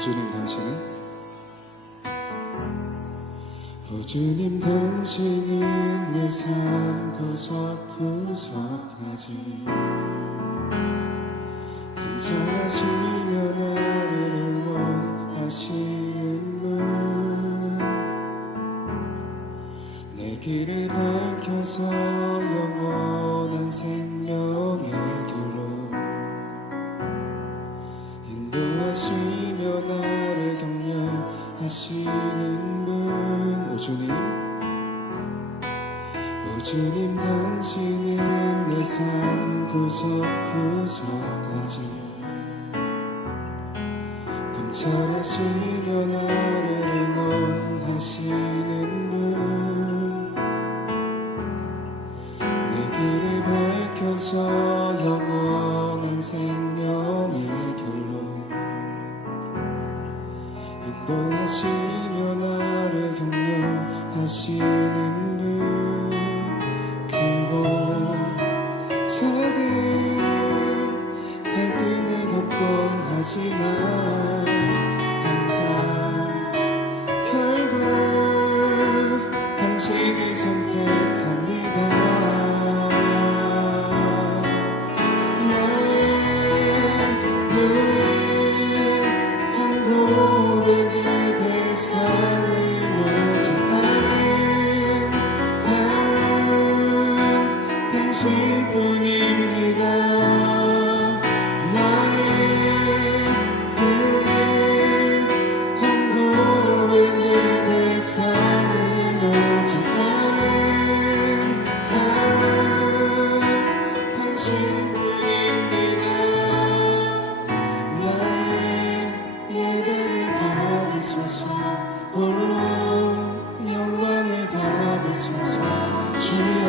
주님 당신은 내 삶 구석구석까지 감찰하시며 나를 응원하시는 분, 내 길을 밝혀서 영원한 생명의 길로 인도하시며 나를 격려하시는 분. 오 주님 당신은 내 삶 구석구석까지 감찰하시며 나를 응원하시는 분, 내 길을 밝혀서 영원한 생명의 길로 인도하시며 나를 격려하시는 분, 크고 작은 갈등을 겪곤 하지만 항상 결국 당신이 선택합니다. 나의 유일한 고백의 대상을 놓지 않은 당신뿐입니다. 나의 유일한 고백의 대상을 놓지 않은 당신뿐입니다. 나의 예배를 받으소서, 홀로 영광을 받으소서. 주여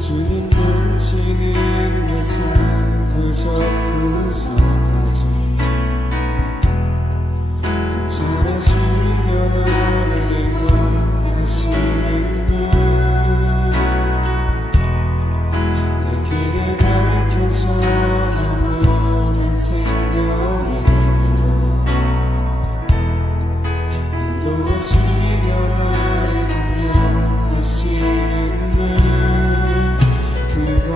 주님 당신은 내 삶 구석구석까지 감찰하시며 나를 응원하시는 분, 내 길을 밝혀서 영원한 생명의 길로 인도하시며 나를 격려하시는 분, 그리고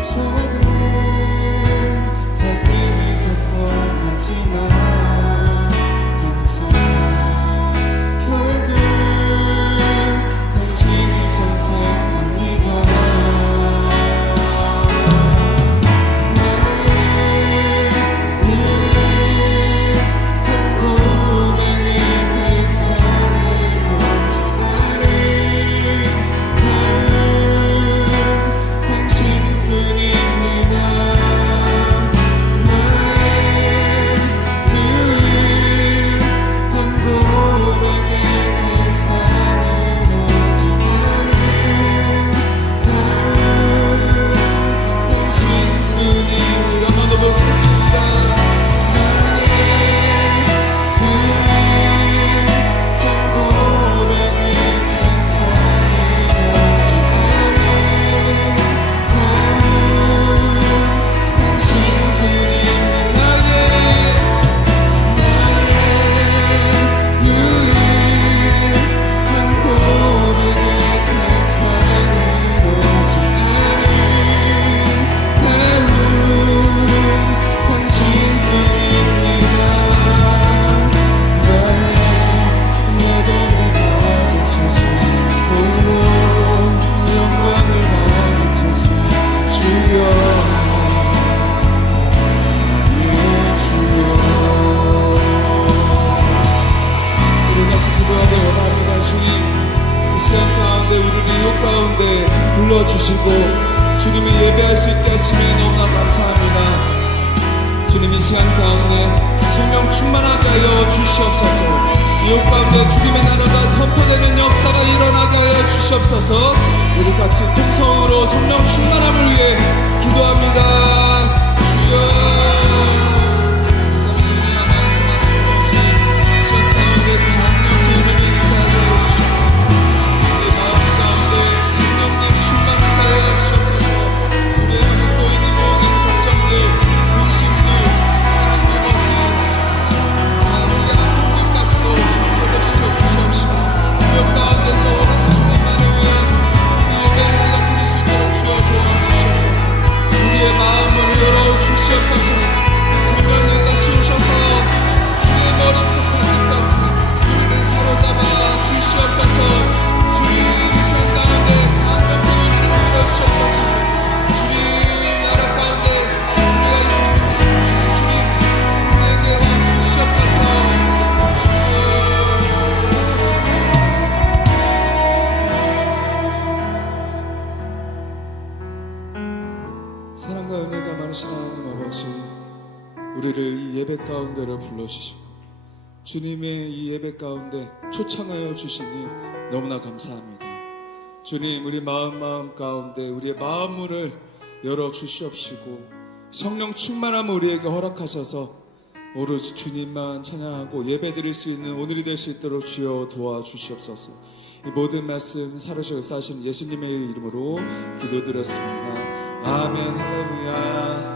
작은 갈등을 겪곤 하지만 항상 결국 당신이 선택합니다. 나의 유일한 고백의 대상을 놓지 않은 당신뿐입니다. 나의 유일한 고백의 대상을 놓지 않은 당신뿐입니다. 한번 더 보겠습니다. 나의 유일한 고백의 대상을 놓지 않은 당신뿐입니다. 나의 유일한 고백의 대상을 놓지 않은 당신뿐입니다. 나의 예배를 받으소서, 홀로 영광을 받으소서. 주여 우리 같이 기도하기 원합니다. 주님, 이 시간 가운데 우리를 유혹 가운데 불러주시고 주님이 예배할 수 있게 하시면 너무나 감사합니다. 주님, 이 시간 가운데 생명 충만하게 하여 주시옵소서. 유혹 가운데 주님의 나라가 선포되는 역사가 일어나게 하여 주시옵소서. 우리 같이 통성으로 성령 충만함을 위해 기도합니다. 주여 하나님의 말씀하는 것이 시험 가운데 강력히 우리를 인사하게 하시옵소서. 우리 마음 가운데 성령님 충만하게 하시옵소서. 우리의 갖고 있는 모든 걱정들 근심들 하나님의 것이 우리 아픈 길까지도 회복시켜 주시옵시고 기억 가운데서 오로지 주님만을 위한 예배를 우리가 드릴 수 있도록 주여 도와주시옵소서. 우리의 마음을 열어주시옵소서. 성령님 갖추셔서 우리의 머리부터 발끝까지 우리를 사로잡아 주시옵소서. 주님 이 시간 가운데 강력히 우리를 밀어주시옵소서. 주님 나라 가운데 우리가 있음을 믿습니다. 주님 우리에게 주시옵소서. 사랑과 은혜가 많으신 하나님 아버지, 우리를 이 예배 가운데로 불러주시고 주님의 이 예배 가운데 초청하여 주시니 너무나 감사합니다. 주님, 우리 마음 가운데 우리의 마음문을 열어주시옵시고 성령 충만함을 우리에게 허락하셔서 오로지 주님만 찬양하고 예배드릴 수 있는 오늘이 될 수 있도록 주여 도와주시옵소서. 이 모든 말씀 살으시고 사신 예수님의 이름으로 기도드렸습니다. 아멘. 할렐루야.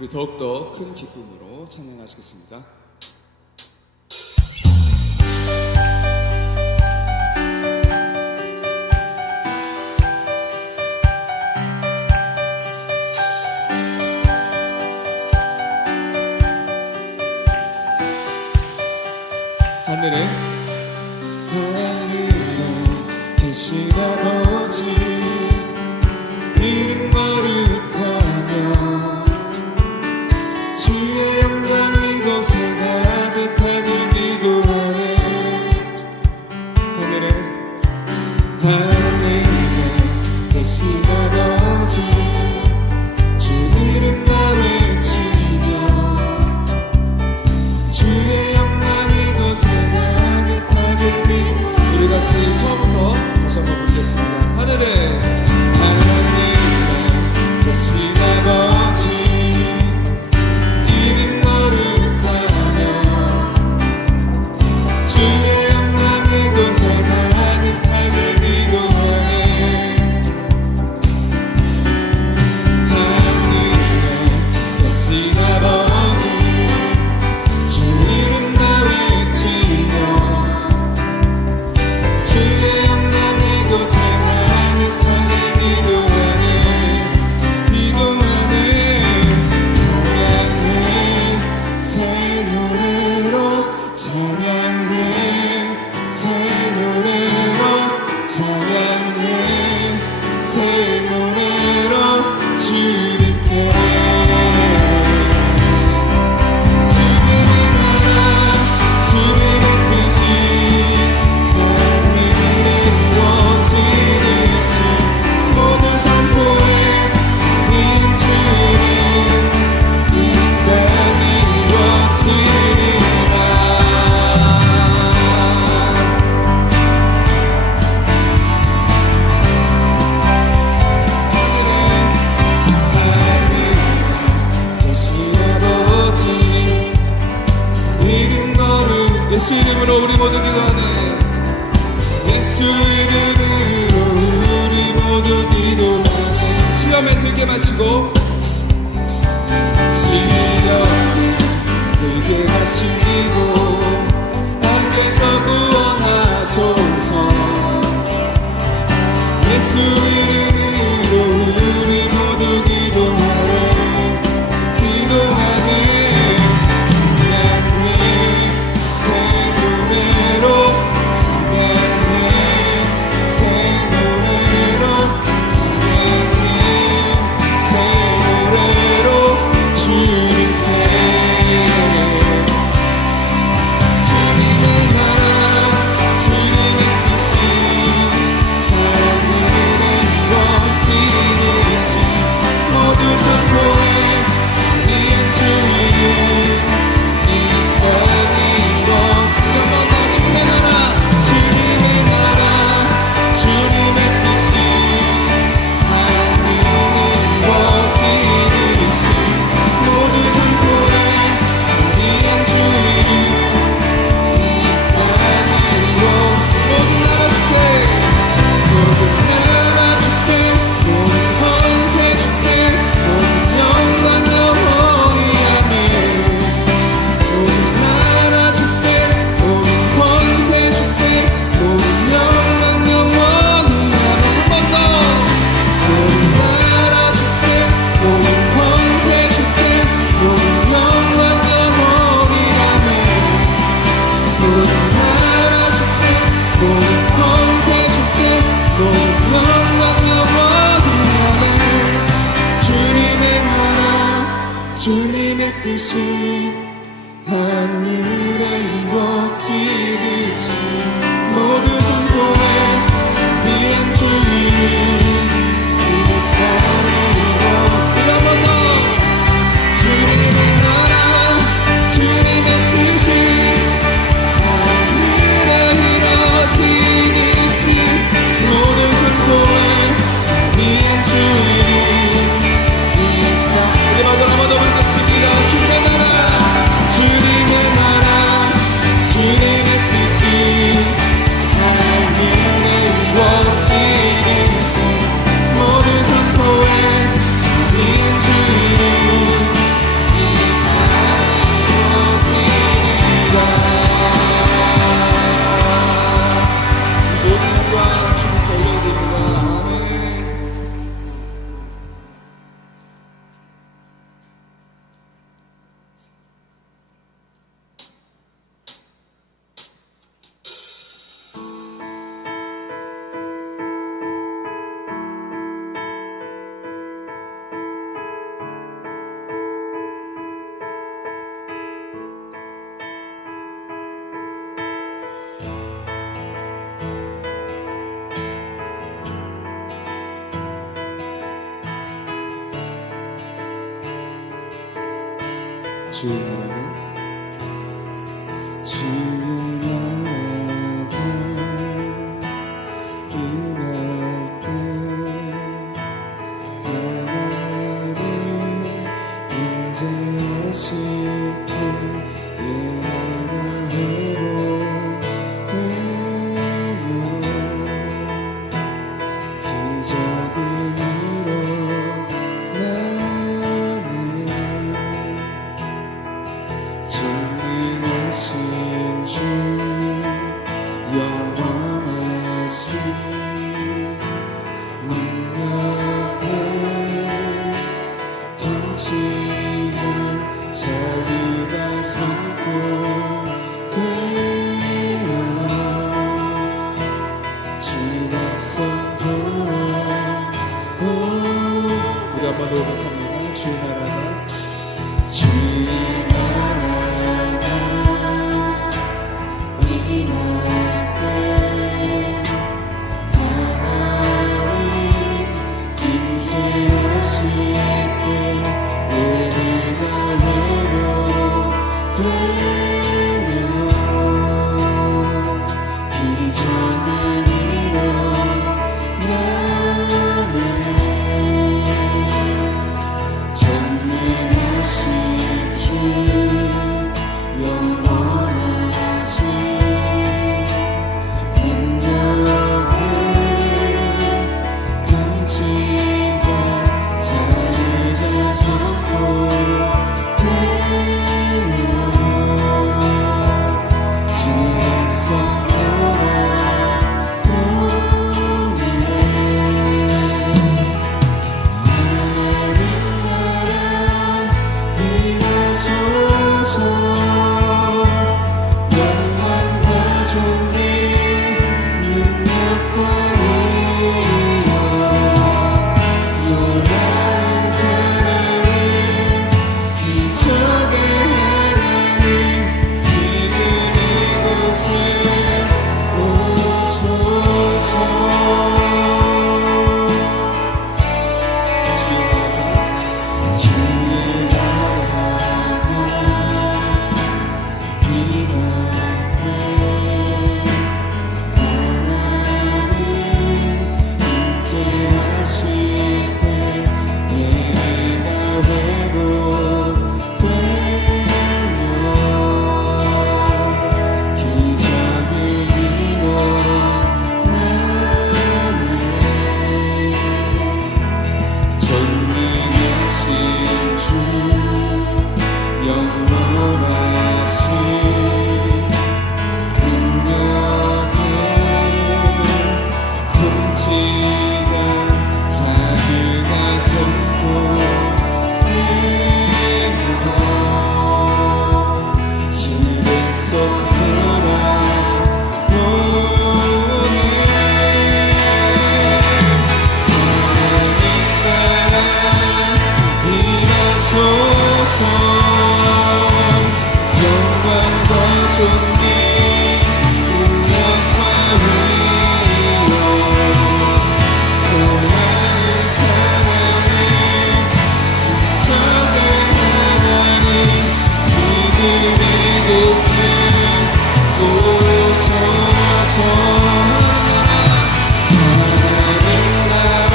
우리 더욱더 큰 기쁨으로 찬양하시겠습니다. 하늘에 계신 아버지 이름 거룩하며 주의 영광 이곳에 가득하길 기도하네. 하늘에 계신 아버지 주 이름 외치며 주의 영광 이곳에 가득하길 기도하네. 우리 같이 처음부터 다시 한번 부르겠습니다. 하늘에 계신 아버지 이름 거룩하며 주의 영광 이곳에 가득하길 기도하네. 하늘에 계신 아버지 주 이름 외치며 주의 영광 이곳에 가득하길 기도하네. 새 노래로 찬양해. 새 노래로 찬양해. 새 노래로 주님께 주님의 나라 주님의 뜻이 하늘에 이루어지듯이 모든 선포에 인주를 이 땅이 이루어지리라. 하늘에 계신 아버지 이름 거룩 예수 이름으로 우리 모두 기도하네. 예수 이름으로 우리 모두 기도하네. 시험에 들게 마시고 시험에 들게 마시고 악에서 구원하소서. 예수 이름으로 우리 모두 기도하네. 기도하네. 찬양해. 새 노래로 찬양해. 새 노래로 찬양해. 새 노래로 주님께 뜻이 하늘에 이루어지듯이 모두 선포해 자비한 주님 이 땅에 이루어지라. 한 번 더 주님의 나라 주님의 뜻이 하늘에 이루어지듯이 모두 선포해 자비한 주님 이 땅. 우리 마저 한번 더 부르겠습니다. 주님의 나라 주님의 나라 주님의 뜻이 하늘에 이루어지듯이 모두 선포해 자비한 주님 이 땅에 이루어지리라. 모든 영광 주님께 올려드립니다. 아멘. 주의 나라가 임할 때 하나님 임재하실 때 예배가 회복되며 기적은 일어나네. 전능하신 주 영원하신 능력의 통치자 자비가 선포되어 주 백성 돌아오. 우리 한번 더 고백합니다. 주의 나라가 주의 나라가 임할 때 하나님 임재하실 때 예배가 회복되며 기적은 일어나네. 전능하신 주 영원하신 능력의 통치자 자비가 선포되어 주 백성 돌아오네. 하나님 나라 임하소서. 영광과 존귀 능력과 위엄 요란한 사랑은 기적의 하나님 지금 이곳에 오소서. 주의 나라가 임할 때 하나님 임재하실 때 예배가 회복되며 기적은 일어나네. 전능하신 주 영원하신 가져니 능력과 위엄 너의 사랑은 기적을 행하니 지금 이곳을 오소서 하나님 나라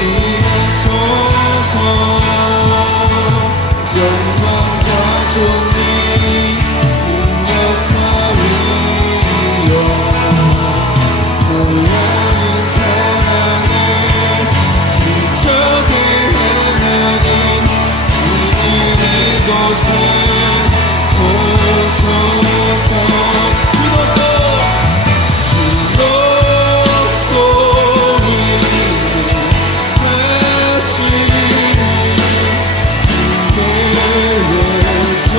임하소서 영광과 존귀 능력과 위엄 놀라운 사랑을 기적을 행하니 지금 이곳에 오소서 주로 또 위하시니 내 외쳐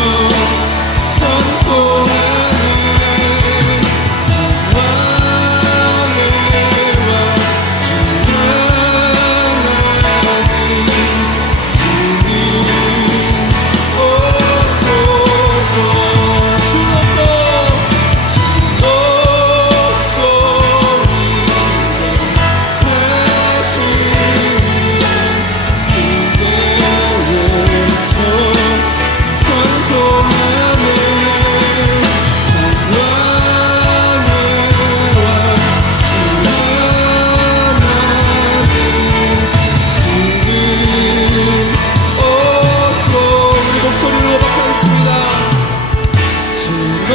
선포하네 만왕의 왕 주 하나님 주님 오소서 주로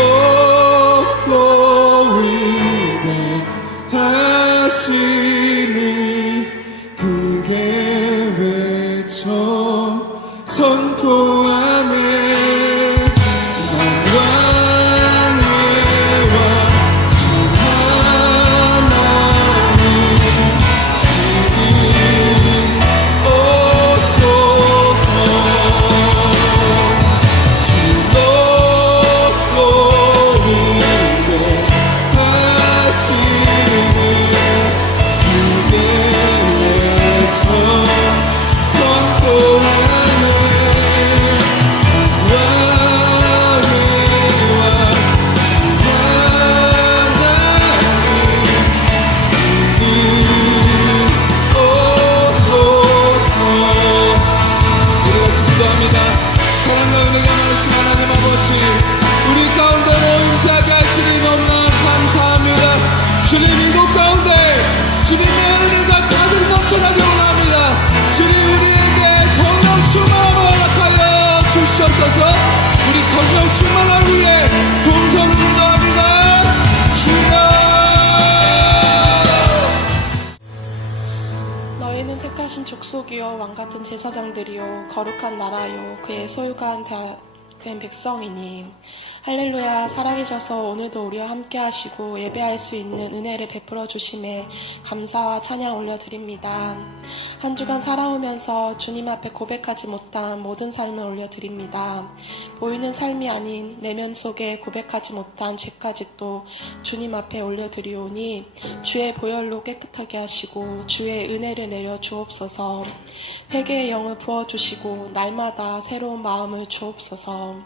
하시니 그게 외쳐 선포하네 만왕의 왕 주 하나님 주님 오소서 주로 위대하시니 그게 외쳐 선포하네 만왕의 왕 주 하나님 주님 오소서 우리 같이 기도합니다. 사랑과 은혜가 많으신 하나님 아버지 우리 가운데로 임재하게 하시니 너무나 감사합니다. 주님 이곳 가운데 주님의 은혜가 가득 넘쳐나게 원합니다. 주님 우리에게 성령 충만함을 허락하여 주시옵소서. 우리 성령 충만함을 위해 동선을 기도합니다. 주여 너희는 택하신 족속이요 왕같은 제사장들이요 거룩한 나라요 그의 소유가 된 백성이니 할렐루야. 살아계셔서 오늘도 우리와 함께 하시고 예배할 수 있는 은혜를 베풀어 주심에 감사와 찬양 올려드립니다. 한 주간 살아오면서 주님 앞에 고백하지 못한 모든 삶을 올려드립니다. 보이는 삶이 아닌 내면 속에 고백하지 못한 죄까지 또 주님 앞에 올려드리오니 주의 보혈로 깨끗하게 하시고 주의 은혜를 내려 주옵소서. 회개의 영을 부어주시고 날마다 새로운 마음을 주옵소서.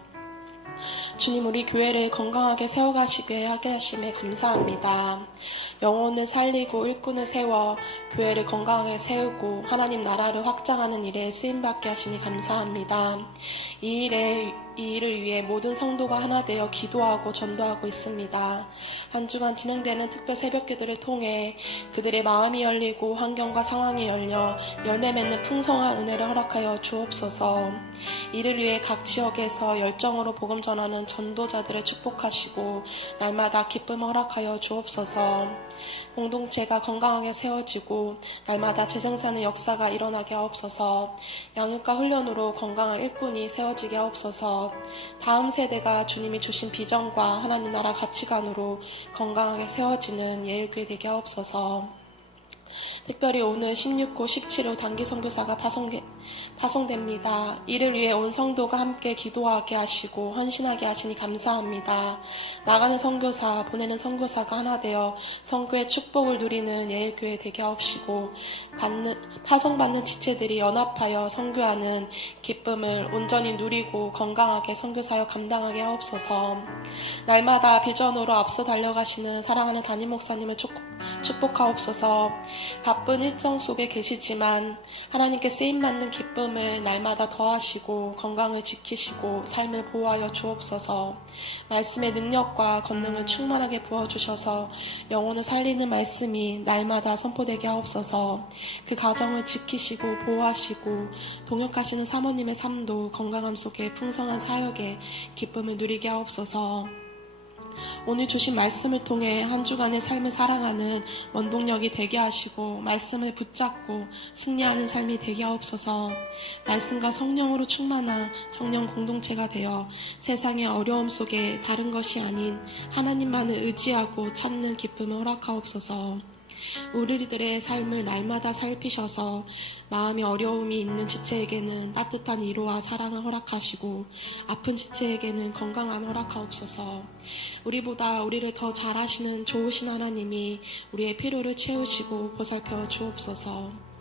주님 우리 교회를 건강하게 세워가시게 하게 하심에 감사합니다. 영혼을 살리고 일꾼을 세워 교회를 건강하게 세우고 하나님 나라를 확장하는 일에 쓰임받게 하시니 감사합니다. 이 일을 위해 모든 성도가 하나 되어 기도하고 전도하고 있습니다. 한 주간 진행되는 특별 새벽기도를 통해 그들의 마음이 열리고 환경과 상황이 열려 열매 맺는 풍성한 은혜를 허락하여 주옵소서. 이를 위해 각 지역에서 열정으로 복음 전하는 전도자들을 축복하시고 날마다 기쁨을 허락하여 주옵소서. 공동체가 건강하게 세워지고 날마다 재생산의 역사가 일어나게 하옵소서. 양육과 훈련으로 건강한 일꾼이 세워지게 하옵소서. 다음 세대가 주님이 주신 비전과 하나님 나라 가치관으로 건강하게 세워지는 예일교회 되게 하옵소서. 특별히 오늘 16호, 17호 단기 선교사가 파송됩니다. 이를 위해 온 성도가 함께 기도하게 하시고 헌신하게 하시니 감사합니다. 나가는 선교사, 보내는 선교사가 하나 되어 선교의 축복을 누리는 예일교회 되게 하옵시고 파송받는 지체들이 연합하여 선교하는 기쁨을 온전히 누리고 건강하게 선교사역 감당하게 하옵소서. 날마다 비전으로 앞서 달려가시는 사랑하는 담임 목사님을 축복하옵소서. 바쁜 일정 속에 계시지만 하나님께 쓰임받는 기쁨을 날마다 더하시고 건강을 지키시고 삶을 보호하여 주옵소서. 말씀의 능력과 권능을 충만하게 부어주셔서 영혼을 살리는 말씀이 날마다 선포되게 하옵소서. 그 가정을 지키시고 보호하시고 동역하시는 사모님의 삶도 건강함 속에 풍성한 사역에 기쁨을 누리게 하옵소서. 오늘 주신 말씀을 통해 한 주간의 삶을 사랑하는 원동력이 되게 하시고 말씀을 붙잡고 승리하는 삶이 되게 하옵소서. 말씀과 성령으로 충만한 청년 공동체가 되어 세상의 어려움 속에 다른 것이 아닌 하나님만을 의지하고 찾는 기쁨을 허락하옵소서. 우리들의 삶을 날마다 살피셔서 마음에 어려움이 있는 지체에게는 따뜻한 위로와 사랑을 허락하시고 아픈 지체에게는 건강함을 허락하옵소서. 우리보다 우리를 더 잘하시는 좋으신 하나님이 우리의 필요를 채우시고 보살펴 주옵소서.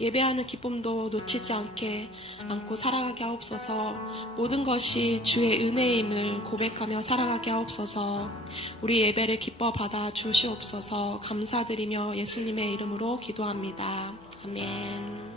예배하는 기쁨도 놓치지 않고 살아가게 하옵소서. 모든 것이 주의 은혜임을 고백하며 살아가게 하옵소서. 우리 예배를 기뻐 받아 주시옵소서. 감사드리며 예수님의 이름으로 기도합니다. 아멘.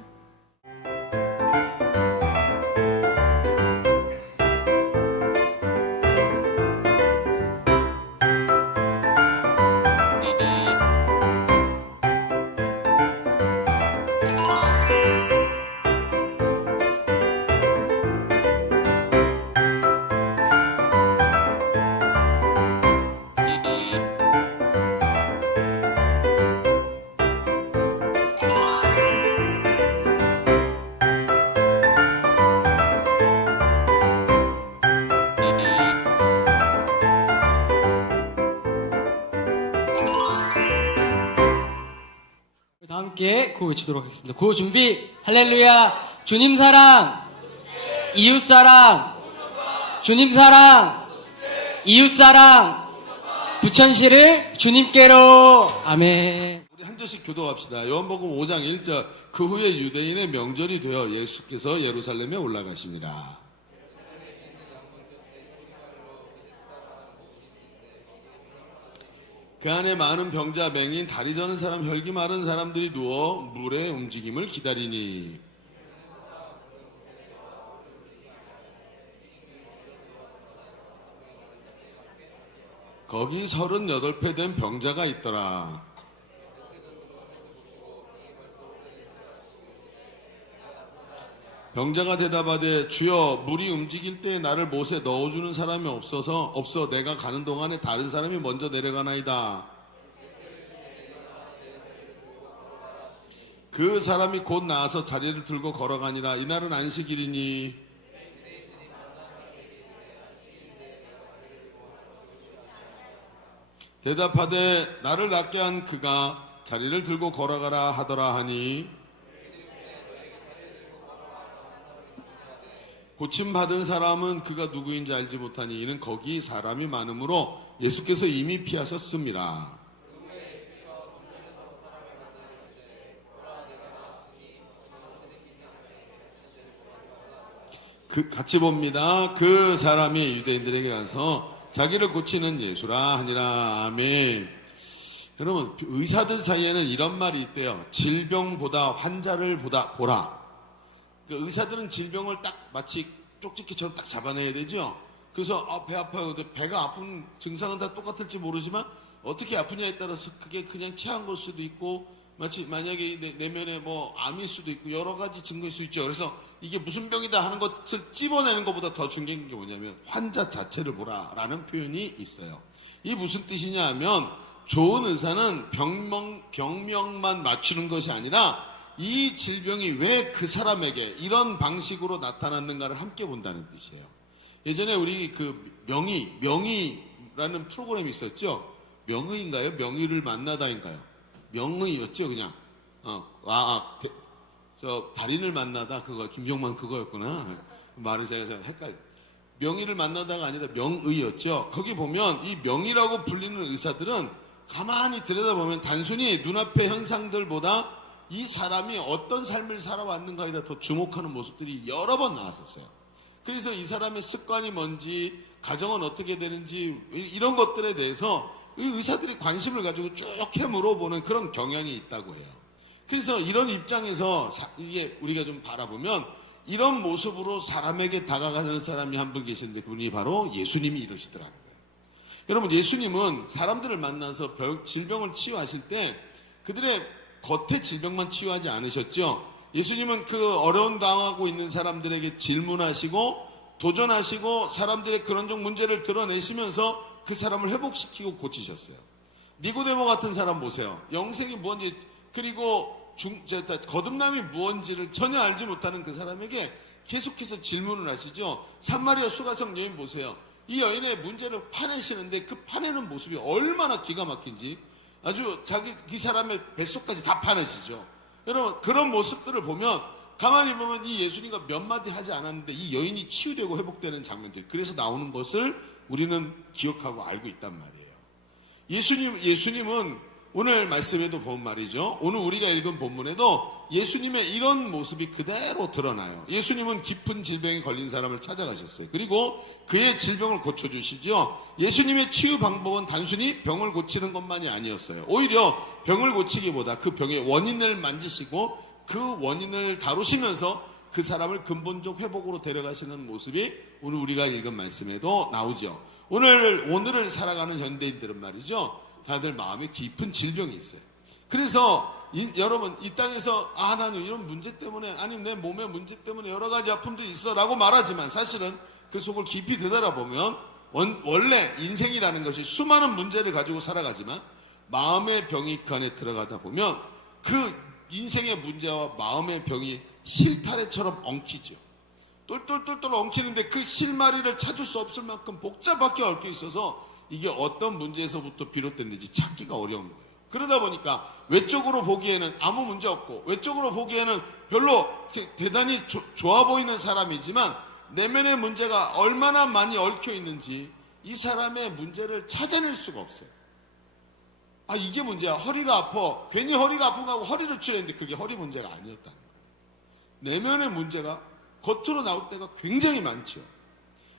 다 함께 구호 외치도록 하겠습니다. 구호 준비. 할렐루야. 주님 사랑, 이웃 사랑, 주님 사랑, 이웃 사랑, 부천시를 주님께로. 아멘. 우리 한 절씩 교도합시다. 요한복음 5장 1절. 그 후에 유대인의 명절이 되어 예수께서 예루살렘에 올라가십니다. 그 안에 많은 병자, 맹인, 다리 저는 사람, 혈기 마른 사람들이 누워 물의 움직임을 기다리니 거기 38배 된 병자가 있더라. 병자가 대답하되 주여 물이 움직일 때 나를 못에 넣어주는 사람이 없어 내가 가는 동안에 다른 사람이 먼저 내려가나이다. 그 사람이 곧 나와서 자리를 들고 걸어가니라. 이날은 안식일이니 대답하되 나를 낫게 한 그가 자리를 들고 걸어가라 하더라 하니 고침받은 사람은 그가 누구인지 알지 못하니 이는 거기 사람이 많으므로 예수께서 이미 피하셨습니다. 같이 봅니다. 그 사람이 유대인들에게 가서 자기를 고치는 예수라 하니라. 아멘. 여러분, 의사들 사이에는 이런 말이 있대요. 질병보다 환자를 보라. 그러니까 의사들은 질병을 딱 마치 쪽집게처럼 딱 잡아내야 되죠. 그래서 배 아파요. 근데 배가 아픈 증상은 다 똑같을지 모르지만 어떻게 아프냐에 따라서 그게 그냥 체한 걸 수도 있고 마치 만약에 내면에 뭐 암일 수도 있고 여러 가지 증거일 수 있죠. 그래서 이게 무슨 병이다 하는 것을 찝어내는 것보다 더 중요한 게 뭐냐면 환자 자체를 보라라는 표현이 있어요. 이 무슨 뜻이냐 하면 좋은 의사는 병명만 맞추는 것이 아니라 이 질병이 왜 그 사람에게 이런 방식으로 나타났는가를 함께 본다는 뜻이에요. 예전에 우리 그 명의라는 프로그램이 있었죠. 명의인가요? 명의를 만나다인가요? 명의였죠, 그냥. 달인을 만나다 그거 김종만 그거였구나. 말을 제가 헷갈려. 명의를 만나다가 아니라 명의였죠. 거기 보면 이 명의라고 불리는 의사들은 가만히 들여다보면 단순히 눈앞의 현상들보다 이 사람이 어떤 삶을 살아왔는가에 더 주목하는 모습들이 여러 번 나왔었어요. 그래서 이 사람의 습관이 뭔지, 가정은 어떻게 되는지 이런 것들에 대해서 이 의사들이 관심을 가지고 쭉 물어보는 그런 경향이 있다고 해요. 그래서 이런 입장에서 이게 우리가 좀 바라보면 이런 모습으로 사람에게 다가가는 사람이 한 분 계시는데 그분이 바로 예수님이 이러시더라는 거예요. 여러분, 예수님은 사람들을 만나서 질병을 치유하실 때 그들의 겉의 질병만 치유하지 않으셨죠. 예수님은 그 어려운 당하고 있는 사람들에게 질문하시고 도전하시고 사람들의 그런 종 문제를 드러내시면서 그 사람을 회복시키고 고치셨어요. 니고데모 같은 사람 보세요. 영생이 뭔지 그리고 거듭남이 무언지를 전혀 알지 못하는 그 사람에게 계속해서 질문을 하시죠. 산마리아 수가성 여인 보세요. 이 여인의 문제를 파내시는데 그 파내는 모습이 얼마나 기가 막힌지 아주 이 사람의 뱃속까지 다 파내시죠. 여러분, 그런 모습들을 보면 가만히 보면 이 예수님과 몇 마디 하지 않았는데 이 여인이 치유되고 회복되는 장면들, 그래서 나오는 것을 우리는 기억하고 알고 있단 말이에요. 예수님은 오늘 말씀에도 보면 말이죠. 오늘 우리가 읽은 본문에도 예수님의 이런 모습이 그대로 드러나요. 예수님은 깊은 질병에 걸린 사람을 찾아가셨어요. 그리고 그의 질병을 고쳐주시죠. 예수님의 치유 방법은 단순히 병을 고치는 것만이 아니었어요. 오히려 병을 고치기보다 그 병의 원인을 만지시고 그 원인을 다루시면서 그 사람을 근본적 회복으로 데려가시는 모습이 오늘 우리가 읽은 말씀에도 나오죠. 오늘을 살아가는 현대인들은 말이죠. 다들 마음에 깊은 질병이 있어요. 그래서 여러분 이 땅에서 나는 이런 문제 때문에 아니면 내 몸의 문제 때문에 여러 가지 아픔들이 있어 라고 말하지만 사실은 그 속을 깊이 들여다보면 원래 인생이라는 것이 수많은 문제를 가지고 살아가지만 마음의 병이 그 안에 들어가다 보면 그 인생의 문제와 마음의 병이 실타래처럼 엉키죠. 똘똘똘똘 엉키는데 그 실마리를 찾을 수 없을 만큼 복잡하게 얽혀 있어서 이게 어떤 문제에서부터 비롯됐는지 찾기가 어려운 거예요. 그러다 보니까 외적으로 보기에는 아무 문제 없고 외적으로 보기에는 별로 대단히 좋아 보이는 사람이지만 내면의 문제가 얼마나 많이 얽혀 있는지 이 사람의 문제를 찾아낼 수가 없어요. 이게 문제야. 허리가 아파. 괜히 허리가 아픈가 하고 허리를 치료했는데 그게 허리 문제가 아니었다는 거예요. 내면의 문제가 겉으로 나올 때가 굉장히 많죠.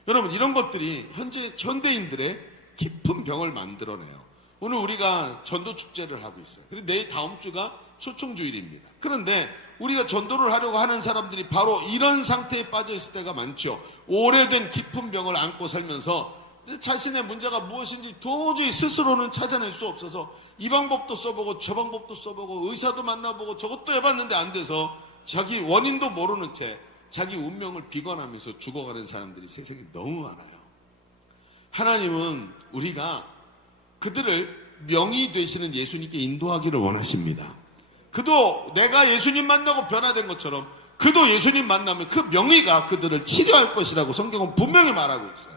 여러분, 이런 것들이 현대인들의 깊은 병을 만들어내요. 오늘 우리가 전도 축제를 하고 있어요. 그리고 내일 다음 주가 초청주일입니다. 그런데 우리가 전도를 하려고 하는 사람들이 바로 이런 상태에 빠져 있을 때가 많죠. 오래된 깊은 병을 안고 살면서 자신의 문제가 무엇인지 도저히 스스로는 찾아낼 수 없어서 이 방법도 써보고 저 방법도 써보고 의사도 만나보고 저것도 해봤는데 안 돼서 자기 원인도 모르는 채 자기 운명을 비관하면서 죽어가는 사람들이 세상에 너무 많아요. 하나님은 우리가 그들을 명의 되시는 예수님께 인도하기를 원하십니다. 그도 내가 예수님 만나고 변화된 것처럼 그도 예수님 만나면 그 명의가 그들을 치료할 것이라고 성경은 분명히 말하고 있어요.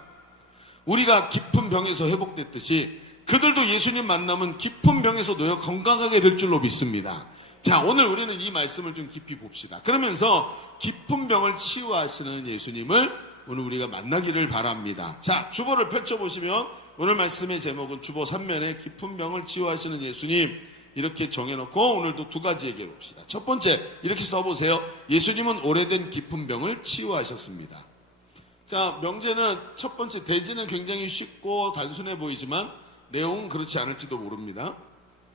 우리가 깊은 병에서 회복됐듯이 그들도 예수님 만나면 깊은 병에서 놓여 건강하게 될 줄로 믿습니다. 자, 오늘 우리는 이 말씀을 좀 깊이 봅시다. 그러면서 깊은 병을 치유하시는 예수님을 오늘 우리가 만나기를 바랍니다. 자, 주보를 펼쳐보시면 오늘 말씀의 제목은 주보 3면에 깊은 병을 치유하시는 예수님 이렇게 정해놓고 오늘도 두 가지 얘기해 봅시다. 첫 번째, 이렇게 써보세요. 예수님은 오래된 깊은 병을 치유하셨습니다. 자, 명제는 첫 번째, 대지는 굉장히 쉽고 단순해 보이지만 내용은 그렇지 않을지도 모릅니다.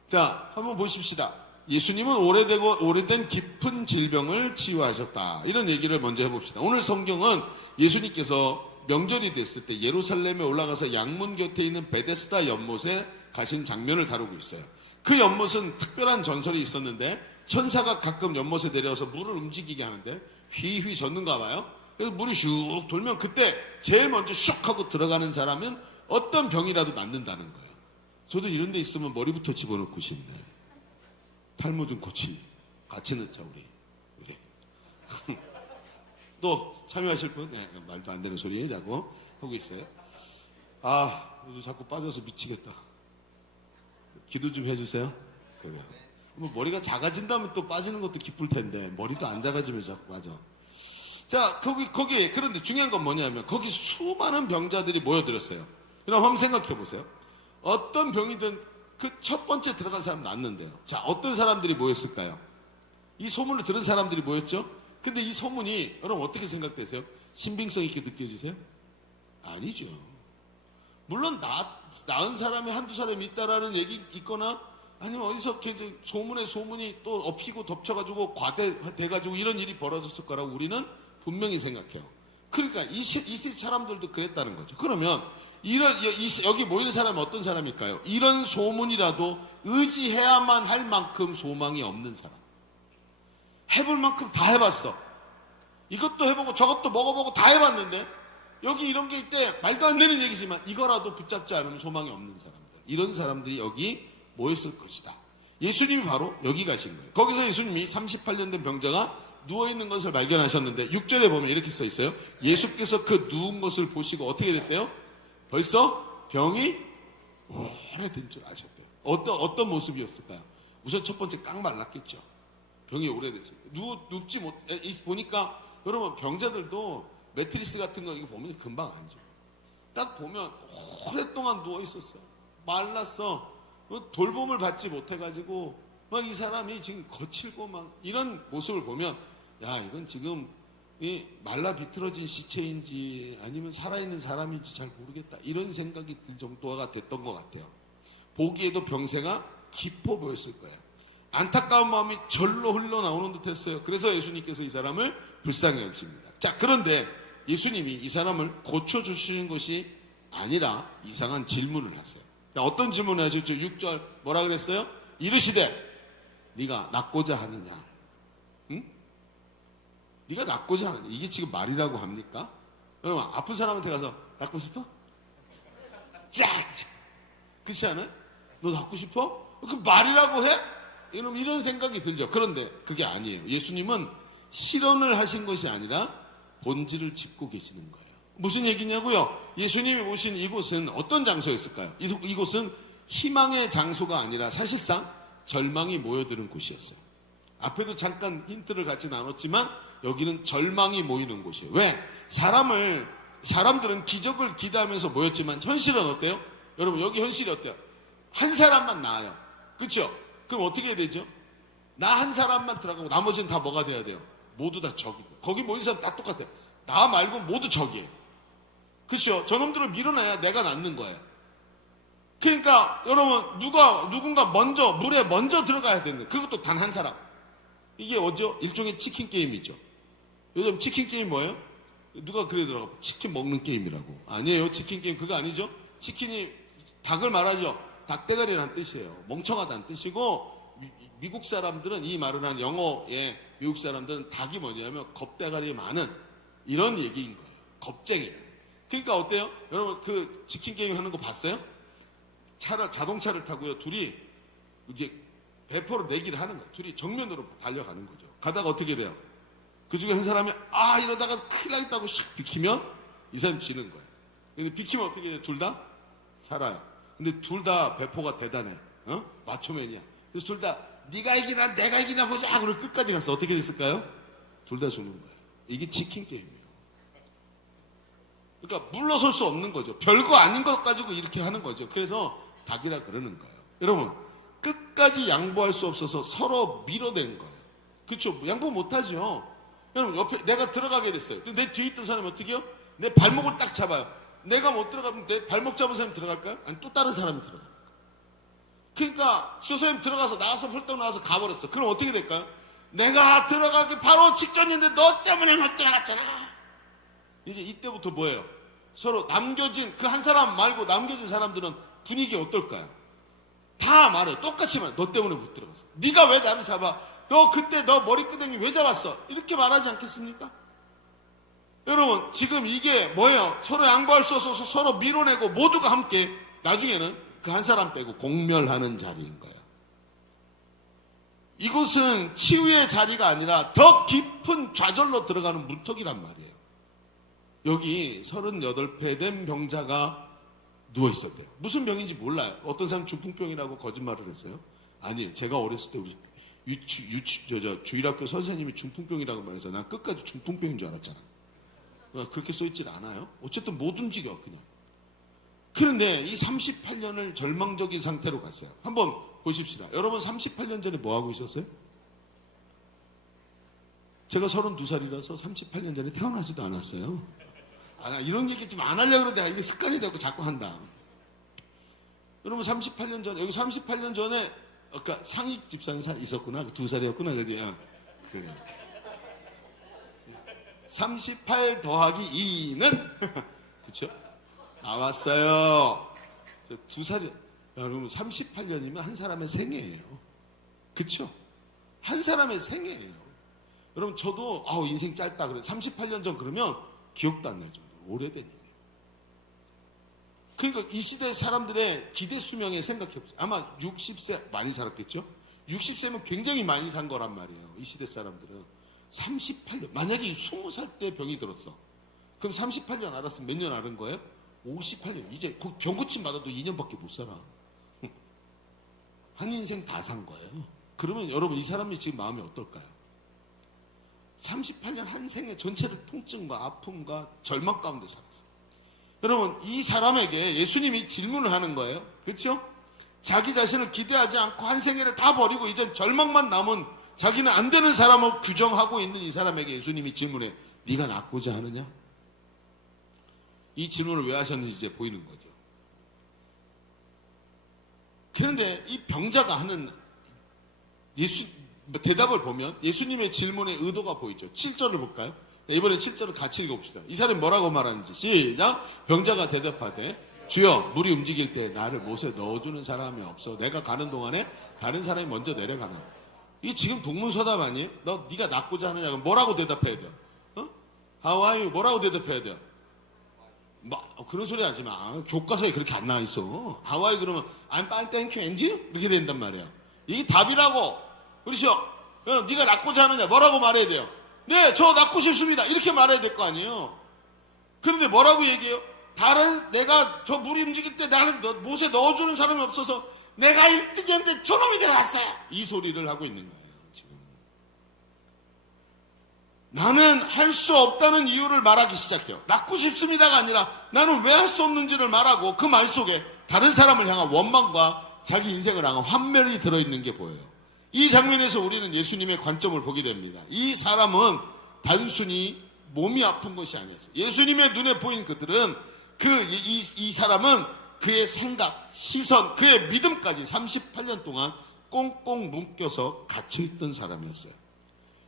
자, 한번 보십시다. 예수님은 오래된 깊은 질병을 치유하셨다. 이런 얘기를 먼저 해봅시다. 오늘 성경은 예수님께서 명절이 됐을 때 예루살렘에 올라가서 양문 곁에 있는 베데스다 연못에 가신 장면을 다루고 있어요. 그 연못은 특별한 전설이 있었는데 천사가 가끔 연못에 내려와서 물을 움직이게 하는데 휘휘 젓는가 봐요. 그래서 물이 슉 돌면 그때 제일 먼저 슉 하고 들어가는 사람은 어떤 병이라도 낫는다는 거예요. 저도 이런 데 있으면 머리부터 집어넣고 싶네. 탈모 좀 고치. 같이 넣자 우리. 그래. 또 참여하실 분? 네, 말도 안 되는 소리 자꾸 하고 있어요. 자꾸 빠져서 미치겠다. 기도 좀 해주세요. 그래요. 뭐 머리가 작아진다면 또 빠지는 것도 기쁠 텐데 머리도 안 작아지면 자꾸 빠져. 자, 거기 그런데 중요한 건 뭐냐면 거기 수많은 병자들이 모여들었어요. 그럼 한번 생각해 보세요. 어떤 병이든 그 첫 번째 들어간 사람 낫는데요. 자, 어떤 사람들이 모였을까요? 이 소문을 들은 사람들이 모였죠? 근데 이 소문이 여러분 어떻게 생각되세요? 신빙성 있게 느껴지세요? 아니죠. 물론 나은 사람이 한두 사람이 있다라는 얘기 있거나 아니면 어디서 소문이 또 엎히고 덮쳐가지고 과대돼가지고 이런 일이 벌어졌을 거라고 우리는 분명히 생각해요. 그러니까 이 사람들도 그랬다는 거죠. 그러면 여기 모이는 사람은 어떤 사람일까요? 이런 소문이라도 의지해야만 할 만큼 소망이 없는 사람. 해볼 만큼 다 해봤어. 이것도 해보고 저것도 먹어보고 다 해봤는데 여기 이런 게 있대. 말도 안 되는 얘기지만 이거라도 붙잡지 않으면 소망이 없는 사람들. 이런 사람들이 여기 모였을 것이다. 예수님이 바로 여기 가신 거예요. 거기서 예수님이 38년 된 병자가 누워있는 것을 발견하셨는데 6절에 보면 이렇게 써 있어요. 예수께서 그 누운 것을 보시고 어떻게 됐대요? 벌써 병이 오래된 줄 아셨대요. 어떤 모습이었을까요? 우선 첫 번째 깡 말랐겠죠. 병이 오래됐어요. 눕지 보니까 여러분 병자들도 매트리스 같은 거 이거 보면 금방 앉아. 딱 보면 오랫동안 누워 있었어. 말랐어. 돌봄을 받지 못해가지고 막 이 사람이 지금 거칠고 막 이런 모습을 보면 야 이건 지금 이 말라 비틀어진 시체인지 아니면 살아있는 사람인지 잘 모르겠다. 이런 생각이 들 정도가 됐던 것 같아요. 보기에도 병세가 깊어 보였을 거예요. 안타까운 마음이 절로 흘러나오는 듯 했어요. 그래서 예수님께서 이 사람을 불쌍히 여기십니다. 자, 그런데 예수님이 이 사람을 고쳐주시는 것이 아니라 이상한 질문을 하세요. 자, 어떤 질문을 하셨죠? 6절 뭐라 그랬어요? 이르시되 네가 낫고자 하느냐? 응? 네가 낫고자 하느냐? 이게 지금 말이라고 합니까? 여러분 아픈 사람한테 가서 낫고 싶어? 짝! 그렇지 않아요? 너 낫고 싶어? 그 말이라고 해? 이런 생각이 들죠. 그런데 그게 아니에요. 예수님은 실언을 하신 것이 아니라 본질을 짚고 계시는 거예요. 무슨 얘기냐고요? 예수님이 오신 이곳은 어떤 장소였을까요? 이곳은 희망의 장소가 아니라 사실상 절망이 모여드는 곳이었어요. 앞에도 잠깐 힌트를 같이 나눴지만 여기는 절망이 모이는 곳이에요. 왜? 사람들은 기적을 기대하면서 모였지만 현실은 어때요? 여러분 여기 현실이 어때요? 한 사람만 나아요. 그렇죠? 그럼 어떻게 해야 되죠? 나 한 사람만 들어가고 나머지는 다 뭐가 돼야 돼요? 모두 다 적이고 거기 모인 사람 다 똑같아요. 나 말고 모두 적이에요. 그렇죠? 저놈들을 밀어내야 내가 낫는 거예요. 그러니까 여러분 누군가 물에 먼저 들어가야 되는데 그것도 단 한 사람. 이게 뭐죠? 일종의 치킨 게임이죠. 요즘 치킨 게임 뭐예요? 누가 그러더라고. 치킨 먹는 게임이라고. 아니에요. 치킨 게임 그거 아니죠. 치킨이 닭을 말하죠. 닭대가리라는 뜻이에요. 멍청하다는 뜻이고 미국 사람들은 이 말을 한 영어의 미국 사람들은 닭이 뭐냐면 겁대가리 많은 이런 얘기인 거예요. 겁쟁이. 그러니까 어때요? 여러분 그 치킨 게임 하는 거 봤어요? 자동차를 타고요. 둘이 이제 배포로 내기를 하는 거예요. 둘이 정면으로 달려가는 거죠. 가다가 어떻게 돼요? 그 중에 한 사람이 이러다가 큰일 나겠다고 샥 비키면 이 사람이 지는 거예요. 근데 비키면 어떻게 돼요? 둘 다 살아요. 근데 둘 다 배포가 대단해. 마초맨이야. 그래서 둘 다 네가 이기나 내가 이기나 보자. 그리고 끝까지 갔어. 어떻게 됐을까요? 둘 다 죽는 거예요. 이게 치킨 게임이에요. 그러니까 물러설 수 없는 거죠. 별거 아닌 것 가지고 이렇게 하는 거죠. 그래서 닭이라 그러는 거예요. 여러분 끝까지 양보할 수 없어서 서로 밀어낸 거예요. 그렇죠? 양보 못하죠. 여러분 옆에 내가 들어가게 됐어요. 내 뒤에 있던 사람이 어떻게 해요? 내 발목을 딱 잡아요. 내가 못 들어가면 내 발목 잡은 사람이 들어갈까요? 아니 또 다른 사람이 들어갈까요? 그러니까 수사님 들어가서 나와서 펄떡 나와서 가버렸어. 그럼 어떻게 될까요? 내가 들어가기 바로 직전인데 너 때문에 못 들어갔잖아. 이제 이때부터 뭐예요? 서로 남겨진 그 한 사람 말고 남겨진 사람들은 분위기 어떨까요? 다 말해요. 똑같이 말해. 너 때문에 못 들어갔어. 네가 왜 나를 잡아? 너 그때 너 머리끄댕이 왜 잡았어? 이렇게 말하지 않겠습니까? 여러분 지금 이게 뭐예요? 서로 양보할 수 없어서 서로 밀어내고 모두가 함께 나중에는 그 한 사람 빼고 공멸하는 자리인 거예요. 이곳은 치유의 자리가 아니라 더 깊은 좌절로 들어가는 문턱이란 말이에요. 여기 38배 된 병자가 누워있었대요. 무슨 병인지 몰라요. 어떤 사람 중풍병이라고 거짓말을 했어요. 아니에요. 제가 어렸을 때 우리 주일학교 선생님이 중풍병이라고 말해서 난 끝까지 중풍병인 줄 알았잖아. 그렇게 써있질 않아요. 어쨌든 못 움직여 그냥. 그런데 이 38년을 절망적인 상태로 갔어요. 한번 보십시다. 여러분 38년 전에 뭐 하고 있었어요? 제가 32살이라서 38년 전에 태어나지도 않았어요. 나 이런 얘기 좀 안 하려고 그러는데 이게 습관이 되고 자꾸 한다. 여러분 38년 전에, 여기 38년 전에 아까 상익 집사는 있었구나. 2살이었구나. 그지? 그래. 38 더하기 2는 그쵸? 나왔어요. 2살이, 여러분 38년이면 한 사람의 생애예요. 그쵸? 한 사람의 생애예요. 여러분 저도 인생 짧다 그래. 38년 전 그러면 기억도 안 날 정도로 오래된 일이에요. 그러니까 이 시대 사람들의 기대 수명에 생각해보세요. 아마 60세 많이 살았겠죠? 60세면 굉장히 많이 산 거란 말이에요. 이 시대 사람들은 38년, 만약에 20살 때 병이 들었어. 그럼 38년 알았으면 몇 년 앓은 거예요? 58년. 이제 병 고침 받아도 2년밖에 못 살아. 한 인생 다 산 거예요. 그러면 여러분 이 사람이 지금 마음이 어떨까요? 38년 한 생의 전체를 통증과 아픔과 절망 가운데 살았어요. 여러분 이 사람에게 예수님이 질문을 하는 거예요. 그렇죠? 자기 자신을 기대하지 않고 한 생애를 다 버리고 이젠 절망만 남은 자기는 안 되는 사람을 규정하고 있는 이 사람에게 예수님이 질문해, 네가 낫고자 하느냐? 이 질문을 왜 하셨는지 이제 보이는 거죠. 그런데 이 병자가 하는 대답을 보면 예수님의 질문의 의도가 보이죠. 7절을 볼까요? 이번에 7절을 같이 읽어봅시다. 이 사람이 뭐라고 말하는지. 시작. 병자가 대답하되 주여 물이 움직일 때 나를 못에 넣어주는 사람이 없어. 내가 가는 동안에 다른 사람이 먼저 내려가나. 이 지금 동문서답 아니에요? 네가 낫고자 하느냐? 그럼 뭐라고 대답해야 돼요? How are you? 뭐라고 대답해야 돼요? 그런 소리 하지 마. 교과서에 그렇게 안 나와 있어. How are you? 그러면 I'm fine, thank you, and you? 이렇게 된단 말이야. 이게 답이라고. 그렇죠? 네가 낫고자 하느냐? 뭐라고 말해야 돼요? 네, 저 낫고 싶습니다. 이렇게 말해야 될 거 아니에요. 그런데 뭐라고 얘기해요? 내가 저 물이 움직일 때 나를 못에 넣어주는 사람이 없어서 내가 1등이었는데 저놈이 들어갔어요. 이 소리를 하고 있는 거예요, 지금. 나는 할 수 없다는 이유를 말하기 시작해요. 낫고 싶습니다가 아니라 나는 왜 할 수 없는지를 말하고 그 말 속에 다른 사람을 향한 원망과 자기 인생을 향한 환멸이 들어있는 게 보여요. 이 장면에서 우리는 예수님의 관점을 보게 됩니다. 이 사람은 단순히 몸이 아픈 것이 아니었어요. 예수님의 눈에 보인 그들은 이 사람은 그의 생각, 시선, 그의 믿음까지 38년 동안 꽁꽁 묶여서 갇혀있던 사람이었어요.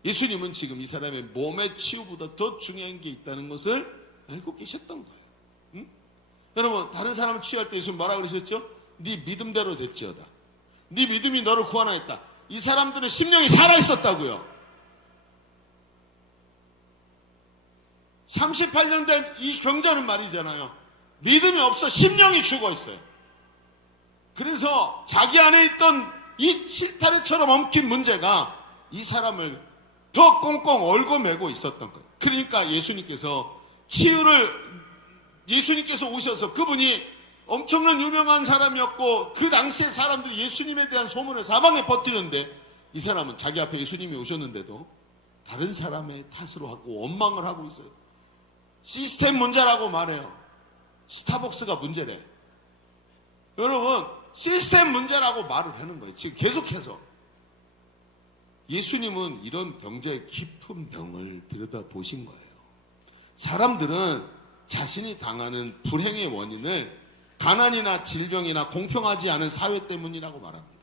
예수님은 지금 이 사람의 몸의 치유보다 더 중요한 게 있다는 것을 알고 계셨던 거예요. 응? 여러분 다른 사람을 치유할 때 예수님 뭐라고 그러셨죠? 네 믿음대로 될지어다. 네 믿음이 너를 구원하였다. 이 사람들은 심령이 살아있었다고요. 38년 된 이 병자는 말이잖아요. 믿음이 없어 심령이 죽어있어요. 그래서 자기 안에 있던 이 실타래처럼 엉킨 문제가 이 사람을 더 꽁꽁 얽어매고 있었던 거예요. 그러니까 예수님께서 오셔서 그분이 엄청난 유명한 사람이었고 그 당시에 사람들이 예수님에 대한 소문을 사방에 퍼뜨렸는데 이 사람은 자기 앞에 예수님이 오셨는데도 다른 사람의 탓으로 하고 원망을 하고 있어요. 시스템 문제라고 말해요. 스타벅스가 문제래. 여러분 시스템 문제라고 말을 하는 거예요. 지금 계속해서. 예수님은 이런 병자의 깊은 병을 들여다보신 거예요. 사람들은 자신이 당하는 불행의 원인을 가난이나 질병이나 공평하지 않은 사회 때문이라고 말합니다.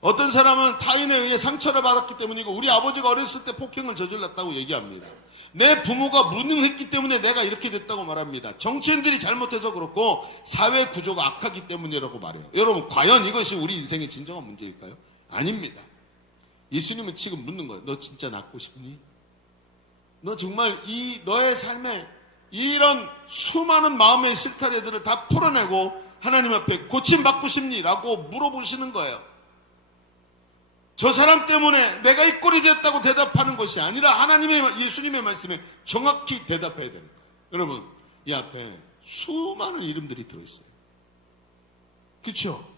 어떤 사람은 타인에 의해 상처를 받았기 때문이고 우리 아버지가 어렸을 때 폭행을 저질렀다고 얘기합니다. 내 부모가 무능했기 때문에 내가 이렇게 됐다고 말합니다. 정치인들이 잘못해서 그렇고 사회 구조가 악하기 때문이라고 말해요. 여러분 과연 이것이 우리 인생의 진정한 문제일까요? 아닙니다. 예수님은 지금 묻는 거예요. 너 진짜 낫고 싶니? 너 정말 너의 삶에 이런 수많은 마음의 실타래들을 다 풀어내고 하나님 앞에 고침받고 싶니? 라고 물어보시는 거예요. 저 사람 때문에 내가 이 꼴이 되었다고 대답하는 것이 아니라 예수님의 말씀에 정확히 대답해야 되는 거예요. 여러분 이 앞에 수많은 이름들이 들어있어요. 그렇죠?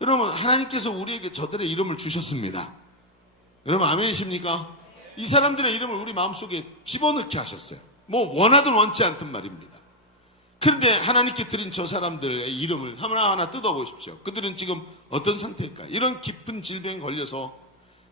여러분 하나님께서 우리에게 저들의 이름을 주셨습니다. 여러분 아멘이십니까? 이 사람들의 이름을 우리 마음속에 집어넣게 하셨어요. 뭐 원하든 원치 않든 말입니다. 그런데 하나님께 드린 저 사람들의 이름을 하나하나 뜯어보십시오. 그들은 지금 어떤 상태일까요? 이런 깊은 질병에 걸려서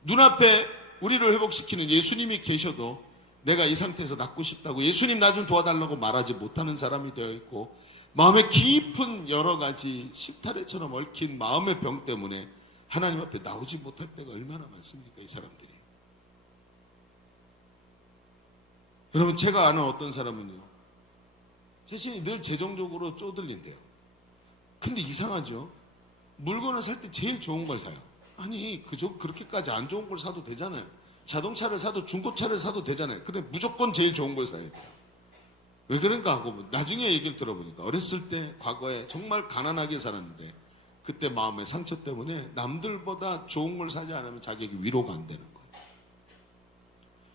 눈앞에 우리를 회복시키는 예수님이 계셔도 내가 이 상태에서 낫고 싶다고 예수님 나 좀 도와달라고 말하지 못하는 사람이 되어 있고, 마음에 깊은 여러 가지 식탈해처럼 얽힌 마음의 병 때문에 하나님 앞에 나오지 못할 때가 얼마나 많습니까? 이 사람들이. 여러분, 제가 아는 어떤 사람은요, 자신이 늘 재정적으로 쪼들린대요. 근데 이상하죠? 물건을 살 때 제일 좋은 걸 사요. 아니, 그렇게까지 안 좋은 걸 사도 되잖아요. 자동차를 사도 중고차를 사도 되잖아요. 근데 무조건 제일 좋은 걸 사야 돼요. 왜 그런가 하고 나중에 얘기를 들어보니까 어렸을 때 과거에 정말 가난하게 살았는데 그때 마음의 상처 때문에 남들보다 좋은 걸 사지 않으면 자기에게 위로가 안 되는 거예요.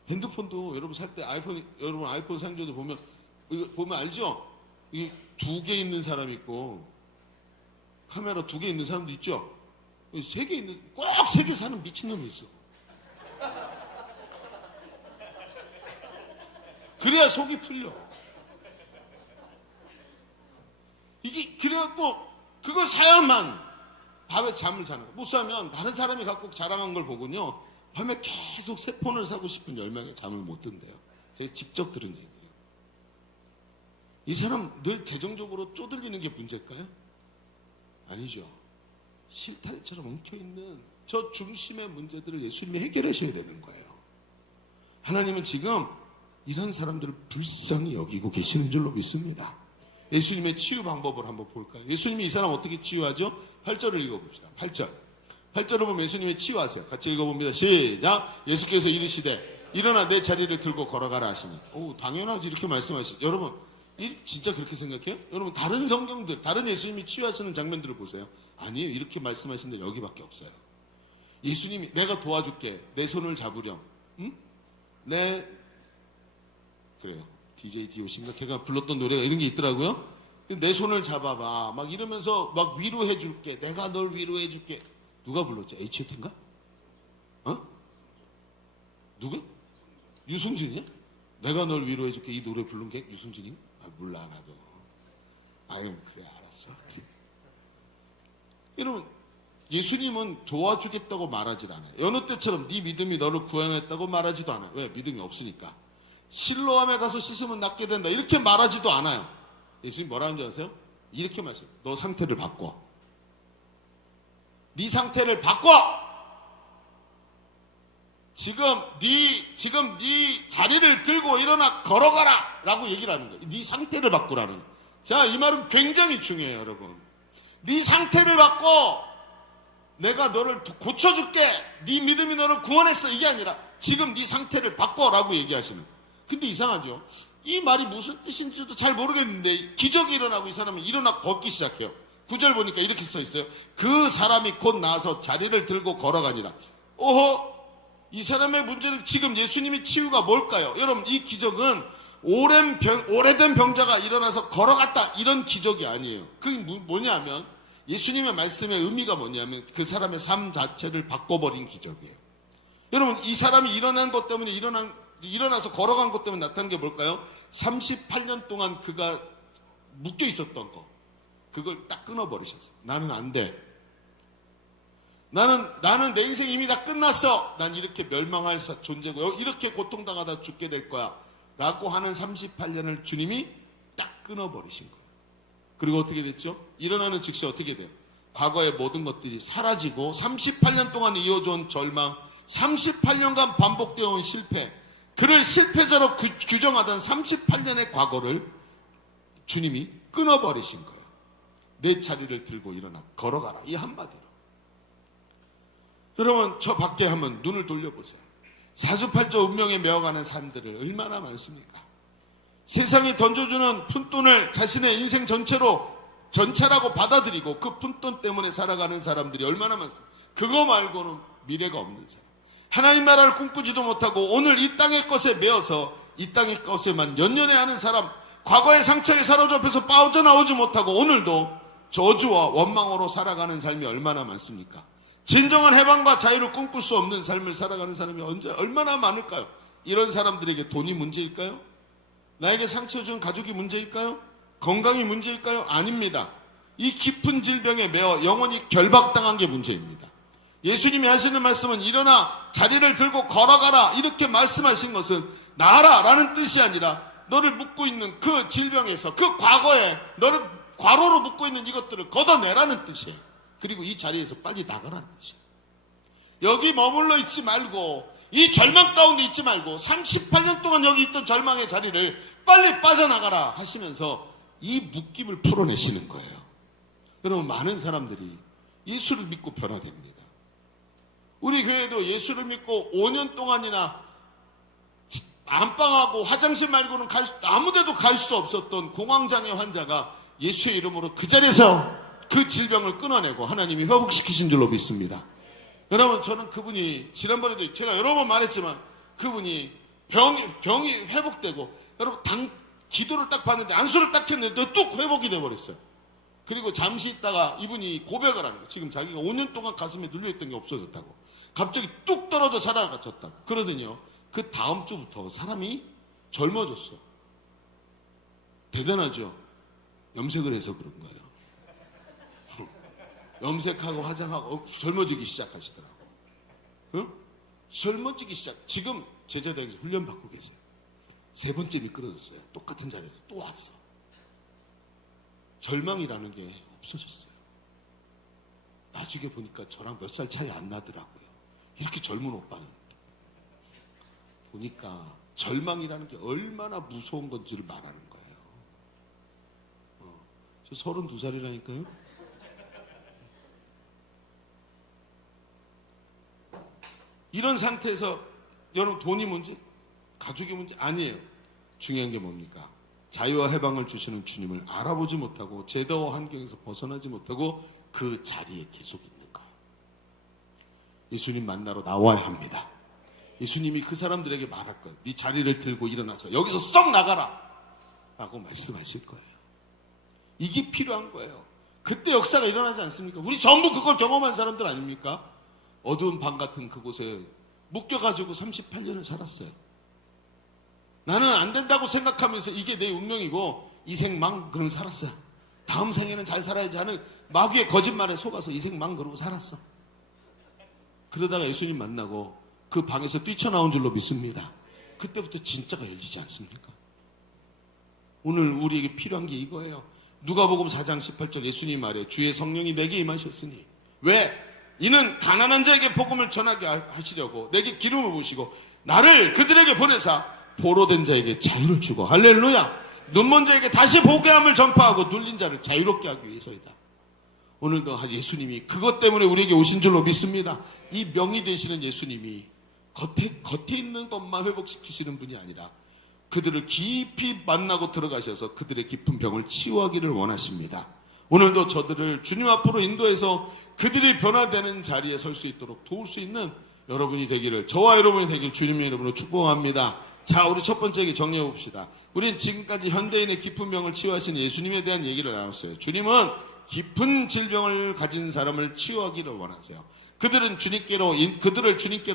핸드폰도 여러분 살 때 여러분 아이폰 상조도 보면 알죠? 이게 2개 있는 사람 있고 카메라 2개 있는 사람도 있죠? 3개 있는, 꼭 3개 사는 미친놈이 있어. 그래야 속이 풀려. 이게, 그래갖고, 그걸 사야만 밤에 잠을 자는 거야. 못 사면 다른 사람이 갖고 자랑한 걸 보군요. 밤에 계속 새 폰을 사고 싶은 열망에 잠을 못 든대요. 제가 직접 들은 얘기예요. 이 사람 늘 재정적으로 쪼들리는 게 문제일까요? 아니죠. 실타래처럼 엉켜있는 저 중심의 문제들을 예수님이 해결하셔야 되는 거예요. 하나님은 지금 이런 사람들을 불쌍히 여기고 계시는 줄로 믿습니다. 예수님의 치유 방법을 한번 볼까요? 예수님이 이 사람 어떻게 치유하죠? 8절을 읽어봅시다. 8절을 보면 예수님이 치유하세요. 같이 읽어봅니다. 시작. 예수께서 이르시되 일어나 내 자리를 들고 걸어가라 하시니. 오, 당연하지 이렇게 말씀하시죠. 여러분 진짜 그렇게 생각해요? 여러분 다른 성경들, 다른 예수님이 치유하시는 장면들을 보세요. 아니에요. 이렇게 말씀하신 데 여기밖에 없어요. 예수님이 내가 도와줄게. 내 손을 잡으렴. 응? 그래요. DJ DOC인가? 걔가 불렀던 노래가 이런 게 있더라고요. 내 손을 잡아봐. 막 이러면서 막 위로해줄게. 내가 널 위로해줄게. 누가 불렀죠? H.O.T인가? 누가? 유승준이야? 내가 널 위로해줄게. 이 노래 부른 게 유승준인가? 몰라 나도. 아유 그래 알았어. 여러분 예수님은 도와주겠다고 말하질 않아요. 여느 때처럼 네 믿음이 너를 구원했다고 말하지도 않아요. 왜? 믿음이 없으니까. 실로암에 가서 씻으면 낫게 된다 이렇게 말하지도 않아요. 예수님 뭐라 하는지 아세요? 이렇게 말씀해요. 너 상태를 바꿔. 네 상태를 바꿔. 지금 네 자리를 들고 일어나 걸어가라 라고 얘기를 하는 거예요. 네 상태를 바꾸라는 거예요. 자, 이 말은 굉장히 중요해요, 여러분. 네 상태를 바꿔. 내가 너를 고쳐줄게. 네 믿음이 너를 구원했어. 이게 아니라 지금 네 상태를 바꿔라고 얘기하시는 거예요. 근데 이상하죠? 이 말이 무슨 뜻인지도 잘 모르겠는데 기적이 일어나고 이 사람은 일어나 걷기 시작해요. 9절 보니까 이렇게 써 있어요. 그 사람이 곧 나서 자리를 들고 걸어가니라. 오호, 이 사람의 문제는 지금 예수님이 치유가 뭘까요? 여러분 이 기적은 오래된 병자가 일어나서 걸어갔다 이런 기적이 아니에요. 그게 뭐냐면 예수님의 말씀의 의미가 뭐냐면 그 사람의 삶 자체를 바꿔버린 기적이에요. 여러분 이 사람이 일어난 것 때문에 일어나서 걸어간 것 때문에 나타난 게 뭘까요? 38년 동안 그가 묶여 있었던 거 그걸 딱 끊어버리셨어요. 나는 안 돼. 나는 내 인생 이미 다 끝났어. 난 이렇게 멸망할 존재고 이렇게 고통당하다 죽게 될 거야 라고 하는 38년을 주님이 딱 끊어버리신 거예요. 그리고 어떻게 됐죠? 일어나는 즉시 어떻게 돼요? 과거의 모든 것들이 사라지고 38년 동안 이어져온 절망, 38년간 반복되어 온 실패, 그를 실패자로 규정하던 38년의 과거를 주님이 끊어버리신 거예요. 내 자리를 들고 일어나 걸어가라 이 한마디로. 여러분 저 밖에 한번 눈을 돌려보세요. 사주팔자 운명에 매어가는 사람들을 얼마나 많습니까? 세상이 던져주는 푼돈을 자신의 인생 전체라고 받아들이고 그 푼돈 때문에 살아가는 사람들이 얼마나 많습니까? 그거 말고는 미래가 없는 사람. 하나님 나라를 꿈꾸지도 못하고 오늘 이 땅의 것에 매어서 이 땅의 것에만 연연해하는 사람, 과거의 상처에 사로잡혀서 빠져나오지 못하고 오늘도 저주와 원망으로 살아가는 삶이 얼마나 많습니까? 진정한 해방과 자유를 꿈꿀 수 없는 삶을 살아가는 사람이 얼마나 많을까요? 이런 사람들에게 돈이 문제일까요? 나에게 상처 준 가족이 문제일까요? 건강이 문제일까요? 아닙니다. 이 깊은 질병에 매어 영원히 결박당한 게 문제입니다. 예수님이 하시는 말씀은 일어나 자리를 들고 걸어가라 이렇게 말씀하신 것은 나아라 라는 뜻이 아니라 너를 묶고 있는 그 질병에서 그 과거에 너를 과로로 묶고 있는 이것들을 걷어내라는 뜻이에요. 그리고 이 자리에서 빨리 나가라는 뜻이에요. 여기 머물러 있지 말고 이 절망 가운데 있지 말고 38년 동안 여기 있던 절망의 자리를 빨리 빠져나가라 하시면서 이 묶임을 풀어내시는 거예요. 여러분, 많은 사람들이 예수를 믿고 변화됩니다. 우리 교회도 예수를 믿고 5년 동안이나 안방하고 화장실 말고는 아무데도 갈 수 없었던 공황장애 환자가 예수의 이름으로 그 자리에서 그 질병을 끊어내고 하나님이 회복시키신 줄로 믿습니다. 여러분, 저는 그분이 지난번에도 제가 여러 번 말했지만 그분이 병이 회복되고 여러분 기도를 딱 봤는데 안수를 딱 했는데 뚝 회복이 돼버렸어요. 그리고 잠시 있다가 이분이 고백을 하는 거예요. 지금 자기가 5년 동안 가슴에 눌려있던 게 없어졌다고. 갑자기 뚝 떨어져 살아갔다고. 그러더니요, 그 다음 주부터 사람이 젊어졌어. 대단하죠? 염색을 해서 그런 거예요. 염색하고 화장하고 젊어지기 시작하시더라고. 응? 젊어지기 시작. 지금 제자들에서 훈련받고 계세요. 3번째 미끄러졌어요. 똑같은 자리에서 또 왔어. 절망이라는 게 없어졌어요. 나중에 보니까 저랑 몇 살 차이 안 나더라고요. 이렇게 젊은 오빠는. 보니까 절망이라는 게 얼마나 무서운 건지를 말하는 거예요. 저 32살이라니까요. 이런 상태에서 여러분, 돈이 문제? 가족이 문제? 아니에요. 중요한 게 뭡니까? 자유와 해방을 주시는 주님을 알아보지 못하고 제도와 환경에서 벗어나지 못하고 그 자리에 계속 있는 거예요. 예수님 만나러 나와야 합니다. 예수님이 그 사람들에게 말할 거예요. 네 자리를 들고 일어나서 여기서 썩 나가라 라고 말씀하실 거예요. 이게 필요한 거예요. 그때 역사가 일어나지 않습니까? 우리 전부 그걸 경험한 사람들 아닙니까? 어두운 방 같은 그곳에 묶여가지고 38년을 살았어요. 나는 안 된다고 생각하면서 이게 내 운명이고 이 생망 그러고 살았어요. 다음 생에는 잘 살아야지 하는 마귀의 거짓말에 속아서 이 생망 그러고 살았어. 그러다가 예수님 만나고 그 방에서 뛰쳐나온 줄로 믿습니다. 그때부터 진짜가 열리지 않습니까? 오늘 우리에게 필요한 게 이거예요. 누가복음 4장 18절 예수님 말해 주의 성령이 내게 임하셨으니 왜? 이는 가난한 자에게 복음을 전하게 하시려고 내게 기름을 부으시고 나를 그들에게 보내사 포로된 자에게 자유를 주고 할렐루야 눈먼 자에게 다시 보게 함을 전파하고 눌린 자를 자유롭게 하기 위해서이다. 오늘도 예수님이 그것 때문에 우리에게 오신 줄로 믿습니다. 이 명이 되시는 예수님이 겉에 있는 것만 회복시키시는 분이 아니라 그들을 깊이 만나고 들어가셔서 그들의 깊은 병을 치유하기를 원하십니다. 오늘도 저들을 주님 앞으로 인도해서 그들이 변화되는 자리에 설 수 있도록 도울 수 있는 여러분이 되기를, 저와 여러분이 되기를 주님의 이름으로 축복합니다. 자, 우리 첫 번째 얘기 정리해 봅시다. 우린 지금까지 현대인의 깊은 병을 치유하신 예수님에 대한 얘기를 나눴어요. 주님은 깊은 질병을 가진 사람을 치유하기를 원하세요. 그들을 주님께로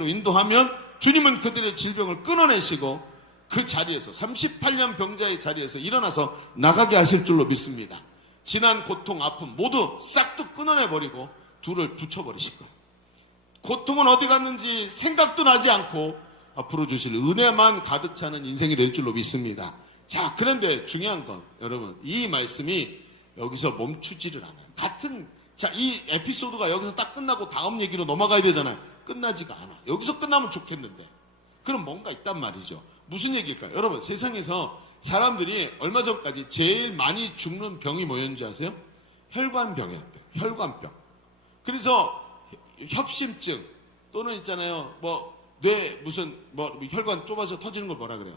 인도하면 주님은 그들의 질병을 끊어내시고 그 자리에서 38년 병자의 자리에서 일어나서 나가게 하실 줄로 믿습니다. 지난 고통, 아픔 모두 싹둑 끊어내버리고 둘을 붙여버리실 거예요. 고통은 어디 갔는지 생각도 나지 않고 앞으로 주실 은혜만 가득 차는 인생이 될 줄로 믿습니다. 자, 그런데 중요한 건 여러분, 이 말씀이 여기서 멈추지를 않아요. 이 에피소드가 여기서 딱 끝나고 다음 얘기로 넘어가야 되잖아요. 끝나지가 않아. 여기서 끝나면 좋겠는데. 그럼 뭔가 있단 말이죠. 무슨 얘기일까요? 여러분, 세상에서 사람들이 얼마 전까지 제일 많이 죽는 병이 뭐였는지 아세요? 혈관병이었대요. 혈관병. 그래서 협심증 또는 있잖아요. 혈관 좁아서 터지는 걸 뭐라 그래요?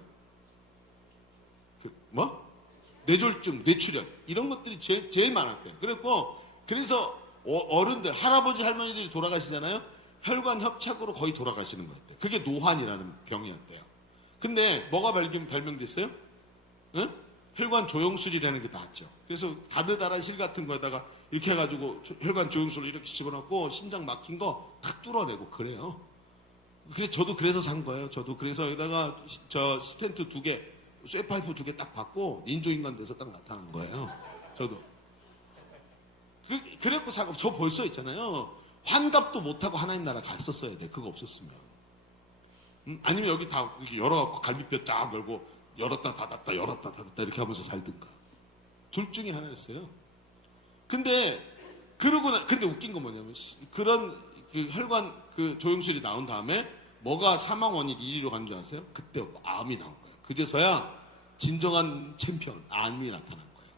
뇌졸중, 뇌출혈 이런 것들이 제일 많았대요. 그래서 어른들, 할아버지, 할머니들이 돌아가시잖아요. 혈관 협착으로 거의 돌아가시는 거였대요. 그게 노환이라는 병이었대요. 근데 뭐가 발명됐어요? 응? 혈관 조영술이라는 게 나왔죠. 그래서 가느다란 실 같은 거에다가 이렇게 해가지고 혈관 조영술을 이렇게 집어넣고 심장 막힌 거 탁 뚫어내고 그래요. 저도 그래서 산 거예요. 저도 그래서 여기다가 저 스텐트 2개, 쇠파이프 2개 딱 받고 인조인간 돼서 딱 나타난 거예요. 저도. 그랬고 사고 저 벌써 있잖아요. 환갑도 못하고 하나님 나라 갔었어야 돼. 그거 없었으면. 아니면 여기 다 이렇게 열어갖고 갈비뼈 쫙 열고 열었다 닫았다 열었다 닫았다 이렇게 하면서 살든가. 둘 중에 하나였어요. 근데 근데 웃긴 건 뭐냐면 그런 그 혈관 그 조영술이 나온 다음에 뭐가 사망 원인 1위로 간 줄 아세요? 그때 암이 나온 거예요. 그제서야 진정한 챔피언 암이 나타난 거예요.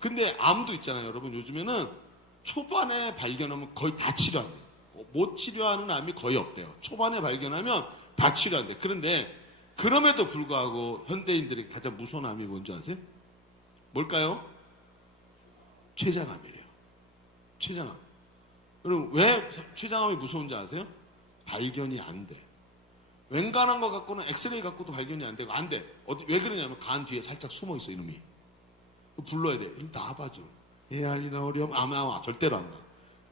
근데 암도 있잖아요, 여러분. 요즘에는 초반에 발견하면 거의 다 치료한대요. 못 치료하는 암이 거의 없대요. 초반에 발견하면 다 치료한대요. 그런데 그럼에도 불구하고 현대인들이 가장 무서운 암이 뭔지 아세요? 뭘까요? 췌장암이래요. 췌장암. 그럼 왜 췌장암이 무서운지 아세요? 발견이 안 돼. 웬간한 거 갖고는 엑스레이 갖고도 발견이 안 되고 안 돼. 왜 그러냐면 간 뒤에 살짝 숨어 있어 이놈이. 불러야 돼. 그럼 나와봐줘. AR이 나오려면 안 나와. 절대로 안 나와.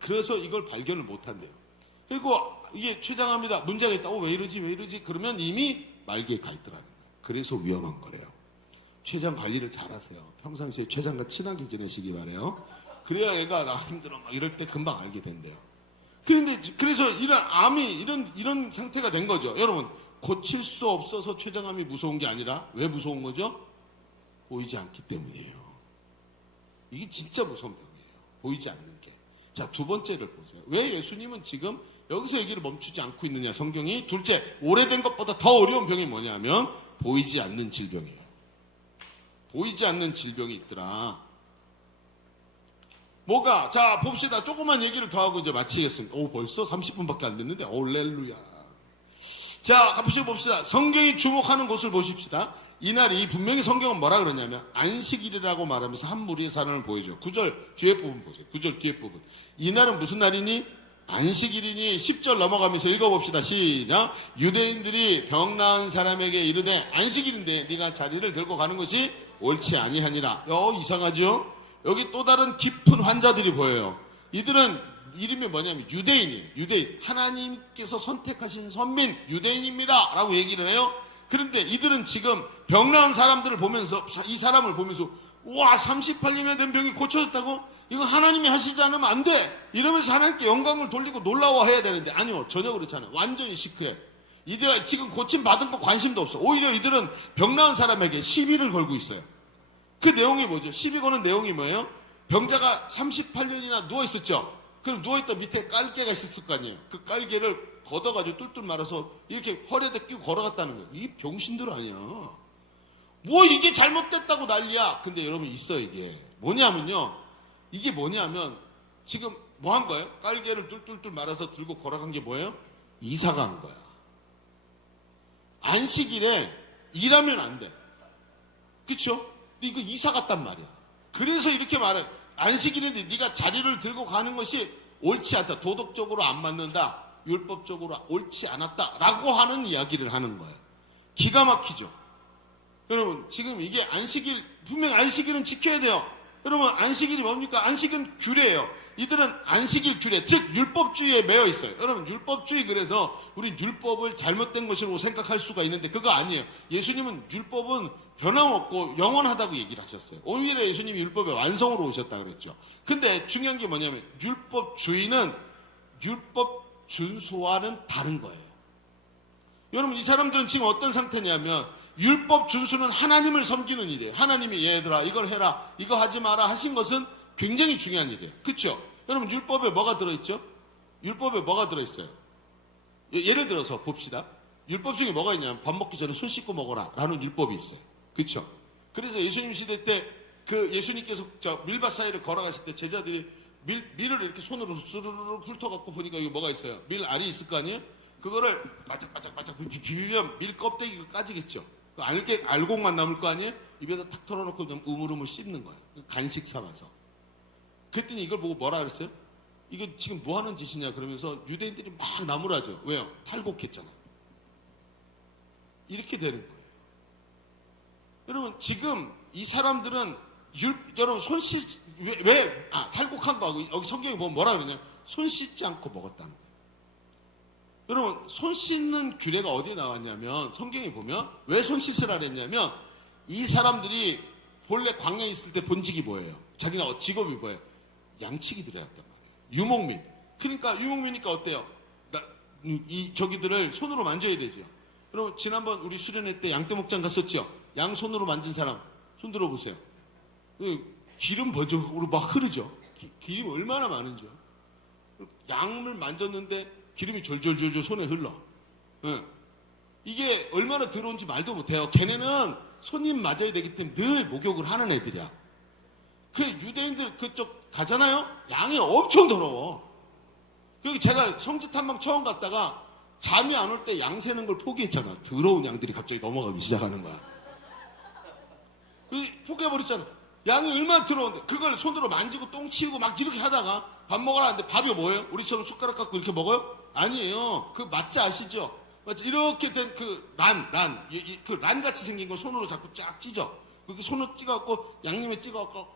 그래서 이걸 발견을 못 한대요. 그리고 이게 췌장암이다. 문제가 있다. 왜 이러지? 그러면 이미 말기에 가 있더라는 거예요. 그래서 위험한 거래요. 췌장 관리를 잘하세요. 평상시에 췌장과 친하게 지내시기 바래요. 그래야 얘가 나 힘들어 막 이럴 때 금방 알게 된대요. 그래서 이런 암이 이런 상태가 된 거죠. 여러분, 고칠 수 없어서 췌장암이 무서운 게 아니라 왜 무서운 거죠? 보이지 않기 때문이에요. 이게 진짜 무서운 병이에요. 보이지 않는 게. 자, 두 번째를 보세요. 왜 예수님은 지금 여기서 얘기를 멈추지 않고 있느냐, 성경이. 둘째, 오래된 것보다 더 어려운 병이 뭐냐면 보이지 않는 질병이에요. 보이지 않는 질병이 있더라. 뭐가? 자, 봅시다. 조그만 얘기를 더 하고 이제 마치겠습니다. 벌써 30분밖에 안 됐는데, 할렐루야. 자, 봅시다. 성경이 주목하는 곳을 보십시다. 이날이 분명히 성경은 뭐라 그러냐면, 안식일이라고 말하면서 한 무리의 사람을 보여줘요. 9절 뒤에 부분 보세요. 9절 뒤에 부분. 이날은 무슨 날이니? 안식일이니? 10절 넘어가면서 읽어봅시다. 시작. 유대인들이 병 나은 사람에게 이르되, 안식일인데 네가 자리를 들고 가는 것이 옳지 아니하니라. 이상하죠? 여기 또 다른 깊은 환자들이 보여요. 이들은 이름이 뭐냐면 유대인이에요. 유대인. 하나님께서 선택하신 선민 유대인입니다. 라고 얘기를 해요. 그런데 이들은 지금 병 나은 사람들을 보면서, 이 사람을 보면서, 우와, 38년에 된 병이 고쳐졌다고? 이거 하나님이 하시지 않으면 안 돼. 이러면서 하나님께 영광을 돌리고 놀라워해야 되는데, 아니요, 전혀 그렇지 않아요. 완전히 시크해. 이들 지금 고침 받은 거 관심도 없어. 오히려 이들은 병 나은 사람에게 시비를 걸고 있어요. 그 내용이 뭐죠? 시비 거는 내용이 뭐예요? 병자가 38년이나 누워있었죠? 그럼 누워있던 밑에 깔개가 있었을 거 아니에요? 그 깔개를 걷어가지고 뚫뚫 말아서 이렇게 허리에다 끼고 걸어갔다는 거예요. 이 병신들 아니야. 뭐 이게 잘못됐다고 난리야. 근데 여러분 있어요, 이게. 뭐냐면요. 이게 뭐냐면 지금 뭐 한 거예요? 깔개를 뚫뚫 말아서 들고 걸어간 게 뭐예요? 이사 간 거야. 안식일에 일하면 안 돼. 그쵸? 이거 이사 갔단 말이야. 그래서 이렇게 말해. 안식일인데 네가 자리를 들고 가는 것이 옳지 않다. 도덕적으로 안 맞는다. 율법적으로 옳지 않았다. 라고 하는 이야기를 하는 거예요. 기가 막히죠. 여러분, 지금 이게 안식일, 분명 안식일은 지켜야 돼요. 여러분, 안식일이 뭡니까? 안식은 규례예요. 이들은 안식일 규례, 즉 율법주의에 매여 있어요. 여러분, 율법주의, 그래서 우리 율법을 잘못된 것이라고 생각할 수가 있는데 그거 아니에요. 예수님은 율법은 변함없고 영원하다고 얘기를 하셨어요. 오히려 예수님이 율법의 완성으로 오셨다 그랬죠. 근데 중요한 게 뭐냐면 율법주의는 율법 준수와는 다른 거예요. 여러분, 이 사람들은 지금 어떤 상태냐면 율법 준수는 하나님을 섬기는 일이에요. 하나님이 얘들아 이걸 해라, 이거 하지 마라 하신 것은 굉장히 중요한 일이에요. 그렇죠? 여러분, 율법에 뭐가 들어있죠? 율법에 뭐가 들어있어요? 예를 들어서 봅시다. 율법 중에 뭐가 있냐면 밥 먹기 전에 손 씻고 먹어라 라는 율법이 있어요. 그렇죠? 그래서 예수님 시대 때 그 예수님께서 저 밀밭 사이를 걸어가실 때 제자들이 밀을 이렇게 손으로 스르르 훑어갖고 보니까 이게 뭐가 있어요? 밀 알이 있을 거 아니에요? 그거를 바짝바짝 비비면 밀 껍데기가 까지겠죠? 알곡만 남을 거 아니에요? 입에다 탁 털어놓고 그냥 우물우물 씹는 거예요. 간식 삼아서. 그랬더니 이걸 보고 뭐라 그랬어요? 이거 지금 뭐 하는 짓이냐 그러면서 유대인들이 막 나무라죠. 왜요? 탈곡했잖아. 이렇게 되는 거예요. 여러분, 지금 이 사람들은 여러분 탈곡한 거하고 여기 성경에 보면 뭐라 그러냐? 손 씻지 않고 먹었다는 거예요. 여러분 손 씻는 규례가 어디에 나왔냐면 성경에 보면 왜 손 씻으라 그랬냐면 이 사람들이 본래 광야에 있을 때 본직이 뭐예요? 자기가 직업이 뭐예요? 양치기들이었단 말이에요. 유목민. 그러니까 유목민이니까 어때요? 이 저기들을 손으로 만져야 되죠. 여러분 지난번 우리 수련회 때 양떼 목장 갔었죠? 양 손으로 만진 사람 손 들어보세요. 기름 번쩍으로 막 흐르죠. 기름이 얼마나 많은지요. 양을 만졌는데 기름이 졸졸졸졸 손에 흘러. 이게 얼마나 더러운지 말도 못해요. 걔네는 손님 맞아야 되기 때문에 늘 목욕을 하는 애들이야. 그 유대인들 그쪽 가잖아요. 양이 엄청 더러워. 여기 제가 성지 탐방 처음 갔다가 잠이 안 올 때 양 세는 걸 포기했잖아. 더러운 양들이 갑자기 넘어가기 시작하는 거야. 포기해버렸잖아. 양이 얼마나 더러운데 그걸 손으로 만지고 똥 치우고 막 이렇게 하다가 밥 먹으라 하는데 밥이 뭐예요? 우리처럼 숟가락 갖고 이렇게 먹어요? 아니에요. 그 맞자 아시죠? 맞죠? 이렇게 된 그 란 같이 생긴 거 손으로 자꾸 쫙 찢어. 그렇게 손으로 찍어갖고 양념에 찍어갖고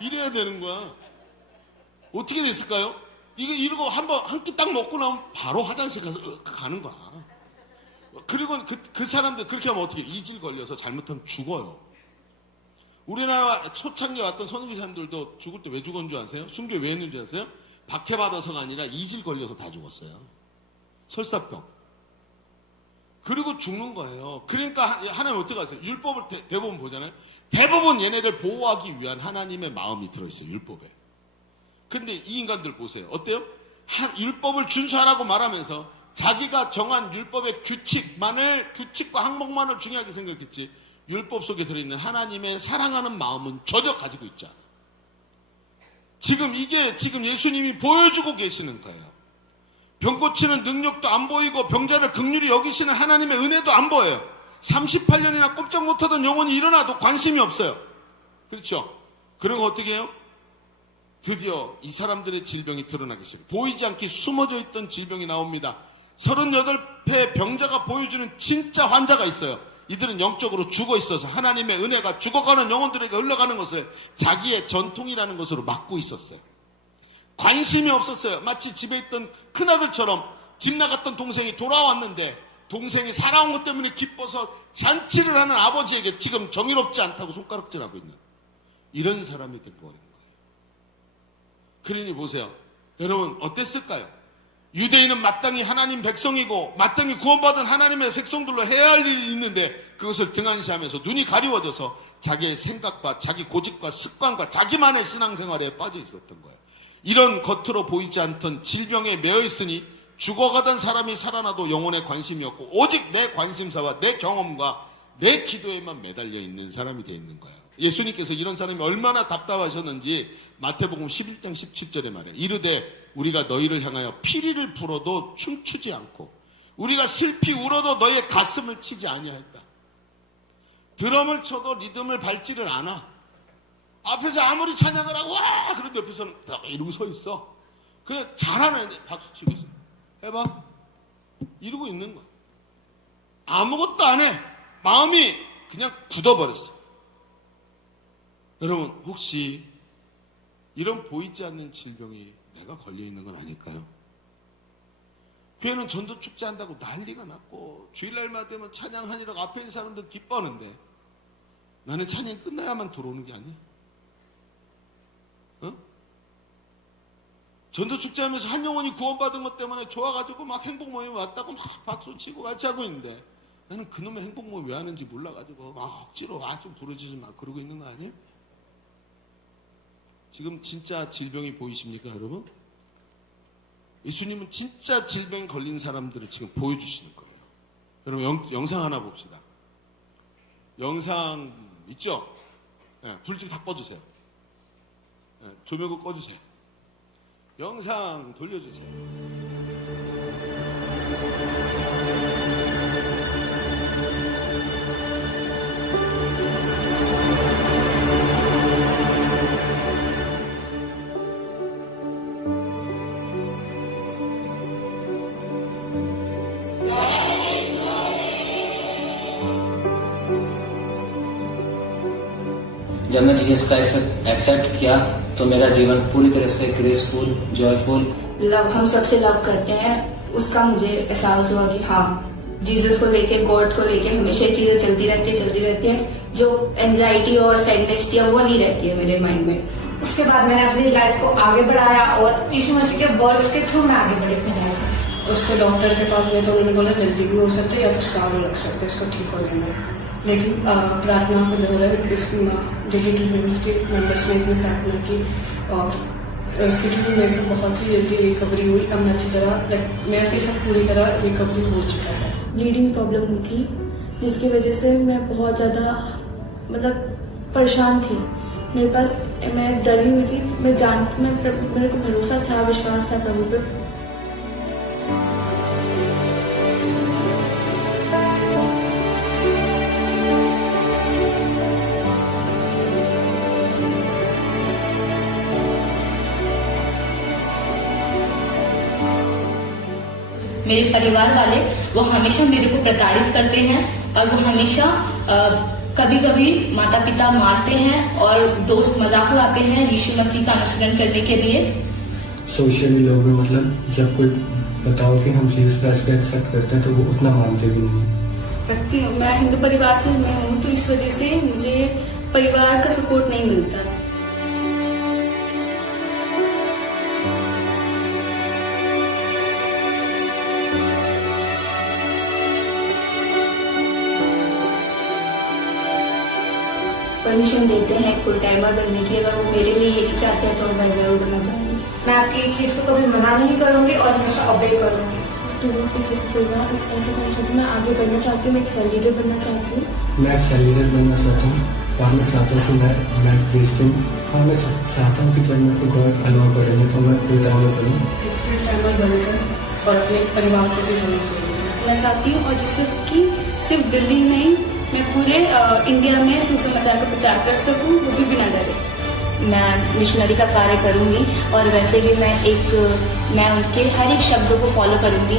이래야 되는 거야. 어떻게 됐을까요? 이러고 한 끼 딱 먹고 나면 바로 화장실 가서 가는 거야. 그리고 그 사람들 그렇게 하면 어떻게 이질 걸려서 잘못하면 죽어요. 우리나라 초창기에 왔던 선교사님들도 죽을 때 왜 죽은 줄 아세요? 순교 왜 했는 줄 아세요? 박해받아서가 아니라 이질 걸려서 다 죽었어요. 설사병. 그리고 죽는 거예요. 그러니까 하나님 어떻게 하세요? 율법을 대부분 보잖아요. 대부분 얘네를 보호하기 위한 하나님의 마음이 들어있어요. 율법에. 근데 이 인간들 보세요. 어때요? 율법을 준수하라고 말하면서 자기가 정한 율법의 규칙과 항목만을 중요하게 생각했지 율법 속에 들어있는 하나님의 사랑하는 마음은 전혀 가지고 있지 않아. 지금 예수님이 보여주고 계시는 거예요. 병 고치는 능력도 안 보이고 병자를 긍휼히 여기시는 하나님의 은혜도 안 보여요. 38년이나 꼼짝 못하던 영혼이 일어나도 관심이 없어요. 그렇죠? 그런 거 어떻게 해요? 드디어 이 사람들의 질병이 드러나기 시작해요. 보이지 않게 숨어져 있던 질병이 나옵니다. 38회 병자가 보여주는 진짜 환자가 있어요. 이들은 영적으로 죽어 있어서 하나님의 은혜가 죽어가는 영혼들에게 흘러가는 것을 자기의 전통이라는 것으로 막고 있었어요. 관심이 없었어요. 마치 집에 있던 큰아들처럼 집 나갔던 동생이 돌아왔는데 동생이 살아온 것 때문에 기뻐서 잔치를 하는 아버지에게 지금 정의롭지 않다고 손가락질하고 있는 이런 사람이 되어버린 거예요. 그러니 보세요. 여러분 어땠을까요? 유대인은 마땅히 하나님 백성이고 마땅히 구원받은 하나님의 백성들로 해야 할 일이 있는데 그것을 등한시하면서 눈이 가리워져서 자기의 생각과 자기 고집과 습관과 자기만의 신앙생활에 빠져 있었던 거예요. 이런 겉으로 보이지 않던 질병에 매여 있으니 죽어가던 사람이 살아나도 영혼에 관심이 없고 오직 내 관심사와 내 경험과 내 기도에만 매달려 있는 사람이 되어 있는 거예요. 예수님께서 이런 사람이 얼마나 답답하셨는지 마태복음 11장 17절에 말해요. 이르되 우리가 너희를 향하여 피리를 불어도 춤추지 않고 우리가 슬피 울어도 너희의 가슴을 치지 아니하였다. 드럼을 쳐도 리듬을 밟지를 않아. 앞에서 아무리 찬양을 하고 와 그런데 옆에서는 딱 이러고 서 있어. 그냥 잘하는 애들 박수 치고 있어. 해봐. 이러고 있는 거야. 아무것도 안 해. 마음이 그냥 굳어버렸어. 여러분 혹시 이런 보이지 않는 질병이 내가 걸려있는 건 아닐까요? 교회는 전도 축제한다고 난리가 났고 주일날만 되면 찬양하니라고 앞에 있는 사람들 기뻐하는데 나는 찬양 끝나야만 들어오는 게 아니야. 전도 축제하면서 한 영혼이 구원받은 것 때문에 좋아가지고 막 행복 모임에 왔다고 막 박수치고 같이 하고 있는데 나는 그놈의 행복 모임 왜 하는지 몰라가지고 막 억지로 좀 부르지지 마 그러고 있는 거 아니에요? 지금 진짜 질병이 보이십니까 여러분? 예수님은 진짜 질병 걸린 사람들을 지금 보여주시는 거예요. 여러분 영상 하나 봅시다. 영상 있죠? 네, 불 좀 다 꺼주세요. 네, 조명을 꺼주세요. 영상 돌려주세요. जब मैं जीसस का एक्सेप्ट किया तो मेरा जीवन पूरी तरह से ग्रेसफुल, जॉयफुल। लव, हम सबसे लव करते हैं, उसका मुझे एहसास हुआ कि हाँ, जीसस को लेके, गॉड को लेके हमेशा चीजें चलती रहती है। जो एंजाइटी और सैडनेस थी वो नहीं रहती है मेरे माइंड में। उसके बाद मैंने अपनी लाइफ को आगे बढ़ाया और यीशु मसीह के वर्ड्स के थ्रू मैं आगे बढ़ी अपनी लाइफ में। उसके डॉक्टर के पास गए तो उन्होंने बोला जल्दी भी हो सकता है या तो साल लग सकता है इसको ठीक होने में। लेकिन प्रार्थना के दौरान इस डेली ट्रीटमेंट्स के मेंबर्स ने इतनी प्रार्थना की और उसकी ट्रीटमेंट में बहुत ही जल्दी रिकवरी हुई। अब मैं अच्छी तरह मेरा फेस अब पूरी तरह रिकवरी हो चुका है। ब्लीडिंग प्रॉब्लम हुई थी जिसकी वजह से मैं बहुत ज़्यादा परेशान थी। मेरे पास, मैं डरी हुई थी, मेरे को भरोसा था, विश्वास था प्रभु पे। मेरे परिवार वाले वो हमेशा मेरे को प्रताड़ित करते हैं और वो हमेशा कभी कभी माता पिता मारते हैं और दोस्त मजाक उड़ाते हैं यीशु मसीह का अनुसरण करने के लिए। सोशली लोग में मतलब जब कोई बताओ कि हम जीसस क्राइस्ट को एक्सेप्ट करते हैं तो वो उतना मानते भी नहीं। मैं हिंदू परिवार से मैं हूँ, तो इस वजह से मुझे परिवार का सपोर्ट नहीं मिलता। परमिशन देते हैं फुल टाइमर बनने की। अगर वो मेरे लिए यही चाहते हैं तो मैं जरूर बनना चाहूंगी। मैं आपकी एक चीज को कभी मना नहीं करूंगी और हमेशा ऑबे करूंगी। स्टूडेंट्स की सेवा ऐसे करना चाहती हूँ। मैं आगे बढ़ना चाहती हूँ, मैं एक सेल लीडर बनना चाहती हूँ। मैं एक सेल लीडर बनना चाहता हूँ और मैं चाहता हूँ कि मैं क्रिश्चियन, हाँ मैं चाहता हूँ कि जब मेरे को गॉड अलाउ करेंगे तो मैं फुल टाइमर करूँ, एक फुल टाइमर बनकर और अपने परिवार को भी जरूर मैं चाहती हूँ और जिससे कि सिर्फ दिल्ली नहीं, मैं पूरे इंडिया में सुसमाचार का प्रचार कर सकूं, वो भी बिना डरे। मैं मिशनरी का कार्य करूंगी और वैसे भी मैं उनके हर एक शब्द को फॉलो करूंगी।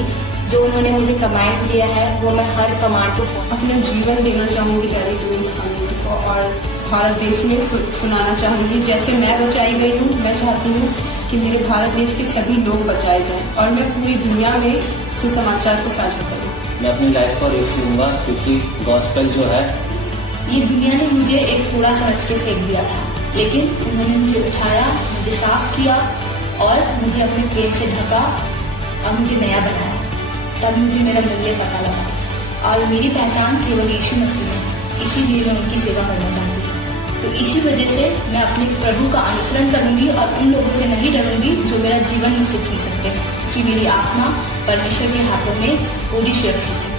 जो उन्होंने मुझे कमांड दिया है वो मैं हर कमांड को अपना जीवन देना चाहूंगी डेली ट्वेंट्स कम्युनिटी को और भारत देश में सुनाना चाहूंगी। जैसे मैं बचाई गई हूँ, मैं चाहती हूँ कि मेरे भारत देश के सभी लोग बचाए जाएं और मैं पूरी दुनिया में सुसमाचार को साझा करूँ। मैं अपनी लाइफ को रिस्क लूंगा क्योंकि गॉस्पेल जो है, ये दुनिया ने मुझे एक कूड़ा समझ के फेंक दिया था, लेकिन उन्होंने मुझे उठाया, मुझे साफ किया और मुझे अपने प्रेम से ढका और मुझे नया बनाया। तब मुझे मेरा मूल्य पता लगा और मेरी पहचान केवल यीशु मसीह है। इसीलिए मैं उनकी सेवा करना चाहती हूँ। तो इसी वजह से मैं अपने प्रभु का अनुसरण करूंगी और उन लोगों से नहीं डरूंगी जो मेरा जीवन मुझसे छीन सकते हैं, क्योंकि मेरी आत्मा परमेश्वर के हाथों में पूरी सुरक्षित है।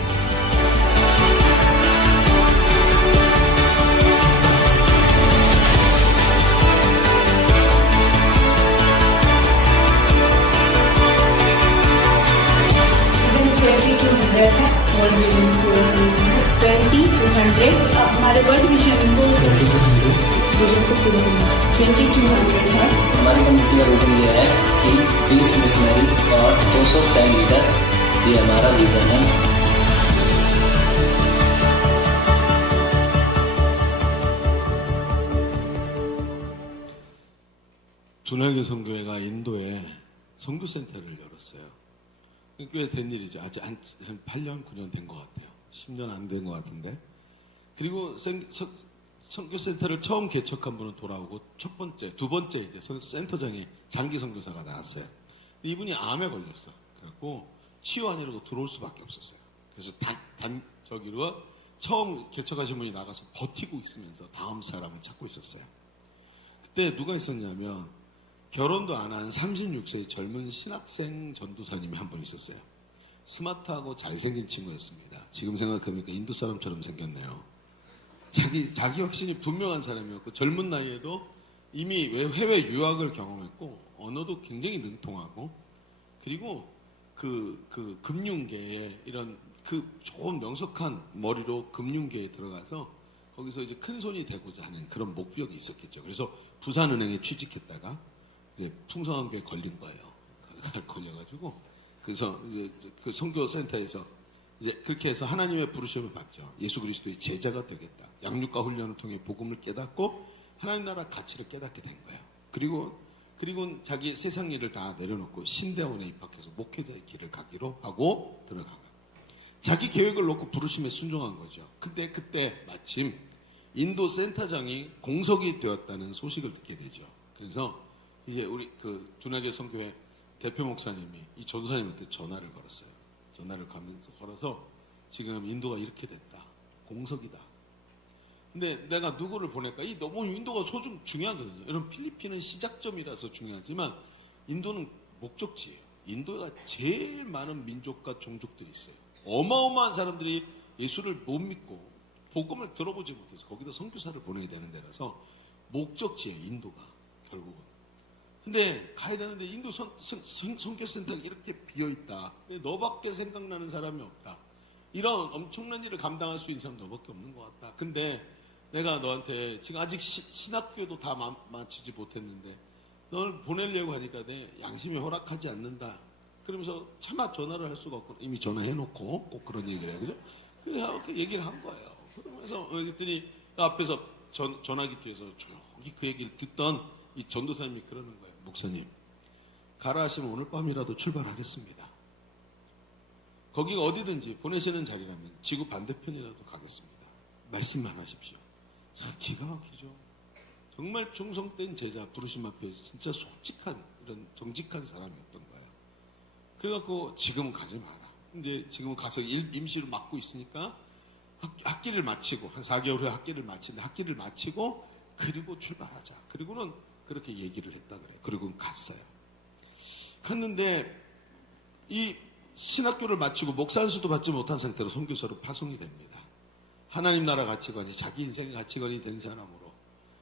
हमारे वर्ल्ड विजन को पूरा करना 2200 है। हमारी कम्युनिटी का विजन ये है कि 20 मिशनरी और 200 सेल लीडर, ये हमारा विजन है। 준하기 선교회가 인도에 선교센터를 열었어요. 꽤 된 일이죠. 아직 한 8년, 9년 된 것 같아요. 10년 안 된 것 같은데. 그리고 선교센터를 처음 개척한 분은 돌아오고 두 번째 이제 센터장에 장기 선교사가 나왔어요. 이분이 암에 걸렸어. 그래갖고 치유하느라고 들어올 수밖에 없었어요. 그래서 저기로 처음 개척하신 분이 나가서 버티고 있으면서 다음 사람을 찾고 있었어요. 그때 누가 있었냐면 결혼도 안 한 36세의 젊은 신학생 전도사님이 한 분 있었어요. 스마트하고 잘생긴 친구였습니다. 지금 생각해보니까 인도 사람처럼 생겼네요. 자기 확신이 분명한 사람이었고 젊은 나이에도 이미 해외 유학을 경험했고 언어도 굉장히 능통하고 그리고 그 금융계에 이런 그 좋은 명석한 머리로 금융계에 들어가서 거기서 이제 큰 손이 되고자 하는 그런 목적이 있었겠죠. 그래서 부산은행에 취직했다가 이제 풍성한 교회에 걸린 거예요. 걸려가지고 그래서 이제 그 선교센터에서 이제 그렇게 해서 하나님의 부르심을 받죠. 예수 그리스도의 제자가 되겠다. 양육과 훈련을 통해 복음을 깨닫고 하나님 나라 가치를 깨닫게 된 거예요. 그리고 자기 세상 일을 다 내려놓고 신대원에 입학해서 목회자의 길을 가기로 하고 들어간 거예요. 자기 계획을 놓고 부르심에 순종한 거죠. 근데 그때 마침 인도 센터장이 공석이 되었다는 소식을 듣게 되죠. 그래서 이제 우리 그 두나게 선교회 대표 목사님이 이 전도사님한테 전화를 걸었어요. 전화를 걸어서 지금 인도가 이렇게 됐다. 공석이다. 근데 내가 누구를 보낼까? 이 너무 인도가 중요하거든요. 여러분 필리핀은 시작점이라서 중요하지만 인도는 목적지예요. 인도가 제일 많은 민족과 종족들이 있어요. 어마어마한 사람들이 예수를 못 믿고 복음을 들어보지 못해서 거기다 선교사를 보내야 되는 데라서 목적지예요. 인도가 결국은. 근데 가야 되는데 인도 선교센터가 이렇게 비어있다. 너밖에 생각나는 사람이 없다. 이런 엄청난 일을 감당할 수 있는 사람 너밖에 없는 것 같다. 근데 내가 너한테 지금 아직 신학교도 다 마치지 못했는데 널 보내려고 하니까 내 양심이 허락하지 않는다. 그러면서 차마 전화를 할 수가 없고 이미 전화해놓고 꼭 그런 얘기를 해요. 그죠? 그 얘기를 한 거예요. 그러면서 그랬더니 앞에서 전화기 뒤에서 조용히 그 얘기를 듣던 이 전도사님이 그러는 거예요. 목사님, 가라 하시면 오늘 밤이라도 출발하겠습니다. 거기가 어디든지 보내시는 자리라면 지구 반대편이라도 가겠습니다. 말씀만 하십시오. 참 기가 막히죠. 정말 충성된 제자 부르심 앞에 진짜 솔직한 이런 정직한 사람이었던 거예요. 그래갖고 지금은 가지 마라. 근데 지금은 가서 임시로 맡고 있으니까 학기를 마치고 한 4개월 후에 학기를 마치고 그리고 출발하자. 그리고는 그렇게 얘기를 했다 그래요. 그리고 갔어요. 갔는데 이 신학교를 마치고 목사 안수도 받지 못한 상태로 선교사로 파송이 됩니다. 하나님 나라 가치관이 자기 인생의 가치관이 된 사람으로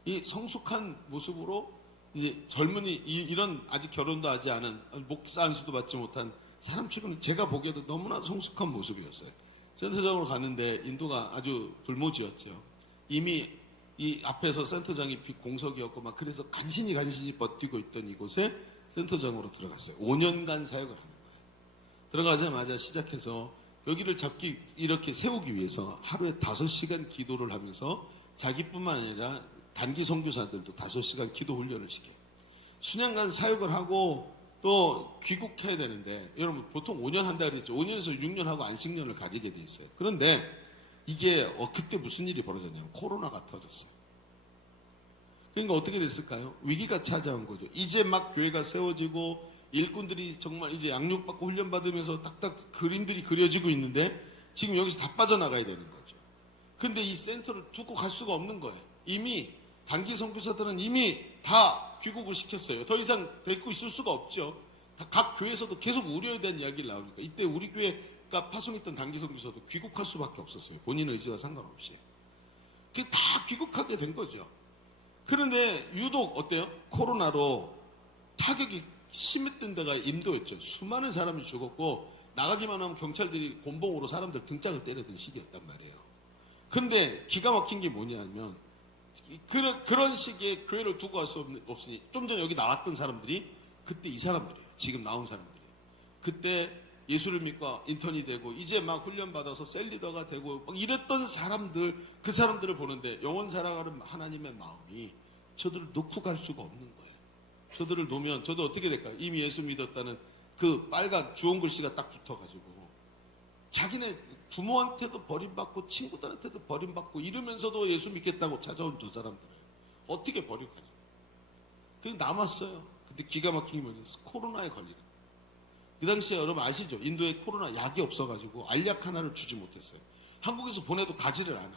이 성숙한 모습으로 이제 젊은이 이런 아직 결혼도 하지 않은 목사 안수도 받지 못한 사람 치고는 제가 보기에도 너무나 성숙한 모습이었어요. 센터장으로 가는데 인도가 아주 불모지였죠. 이미 이 앞에서 센터장이 공석이었고 막 그래서 간신히 버티고 있던 이곳에 센터장으로 들어갔어요. 5년간 사역을 하는 거예요. 들어가자마자 시작해서 여기를 이렇게 세우기 위해서 하루에 5시간 기도를 하면서 자기뿐만 아니라 단기 선교사들도 5시간 기도 훈련을 시켜요. 수년간 사역을 하고 또 귀국해야 되는데 여러분 보통 5년 한다 그랬죠. 5년에서 6년 하고 안식년을 가지게 돼 있어요. 그런데 이게 그때 무슨 일이 벌어졌냐면 코로나가 터졌어요. 그러니까 어떻게 됐을까요? 위기가 찾아온 거죠. 이제 막 교회가 세워지고 일꾼들이 정말 이제 양육받고 훈련받으면서 딱딱 그림들이 그려지고 있는데 지금 여기서 다 빠져나가야 되는 거죠. 근데 이 센터를 두고 갈 수가 없는 거예요. 이미 단기 선교사들은 이미 다 귀국을 시켰어요. 더 이상 데리고 있을 수가 없죠. 각 교회에서도 계속 우려에 대한 이야기를 나오니까 이때 우리 교회가 파송했던 단기 선교사도 귀국할 수밖에 없었어요. 본인 의지와 상관없이. 그게 다 귀국하게 된 거죠. 그런데 유독 어때요? 코로나로 타격이 심했던 데가 인도였죠. 수많은 사람이 죽었고 나가기만 하면 경찰들이 곤봉으로 사람들 등짝을 때리던 시기였단 말이에요. 그런데 기가 막힌 게 뭐냐면 그런 시기에 교회를 두고 갈 수 없으니 좀 전에 여기 나왔던 사람들이 그때 이 사람들이에요. 지금 나온 사람들이에요. 그때 예수를 믿고 인턴이 되고 이제 막 훈련받아서 셀리더가 되고 막 이랬던 사람들, 그 사람들을 보는데 영원 살아가는 하나님의 마음이 저들을 놓고 갈 수가 없는 거예요. 저들을 놓으면 저도 어떻게 될까요? 이미 예수 믿었다는 그 빨간 주홍 글씨가 딱 붙어가지고 자기네 부모한테도 버림받고 친구들한테도 버림받고 이러면서도 예수 믿겠다고 찾아온 저 사람들을 어떻게 버리고 가죠? 그래서 남았어요. 근데 기가 막힌 게 뭐냐면 코로나에 걸리는 거예요. 그 당시에 여러분 아시죠? 인도에 코로나 약이 없어가지고 알약 하나를 주지 못했어요. 한국에서 보내도 가지를 않아.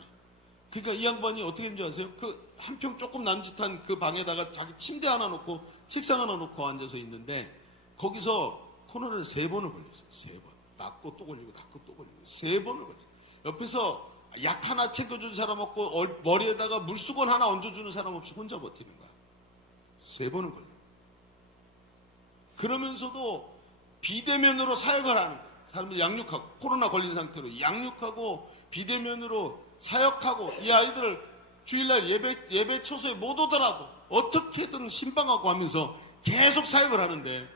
그러니까 이 양반이 어떻게 했는지 아세요? 그 한 평 조금 남짓한 그 방에다가 자기 침대 하나 놓고 책상 하나 놓고 앉아서 있는데 거기서 코로나를 3번을 걸렸어요. 3번. 낫고 또 걸리고 낫고 또 걸리고 3번을 걸렸어요. 옆에서 약 하나 챙겨준 사람 없고 머리에다가 물수건 하나 얹어주는 사람 없이 혼자 버티는 거야. 3번을 걸려. 그러면서도 비대면으로 사역을 하는 거예요. 사람들이 양육하고 코로나 걸린 상태로 양육하고 비대면으로 사역하고 이 아이들을 주일날 예배 처소에 못 오더라도 어떻게든 신방하고 하면서 계속 사역을 하는데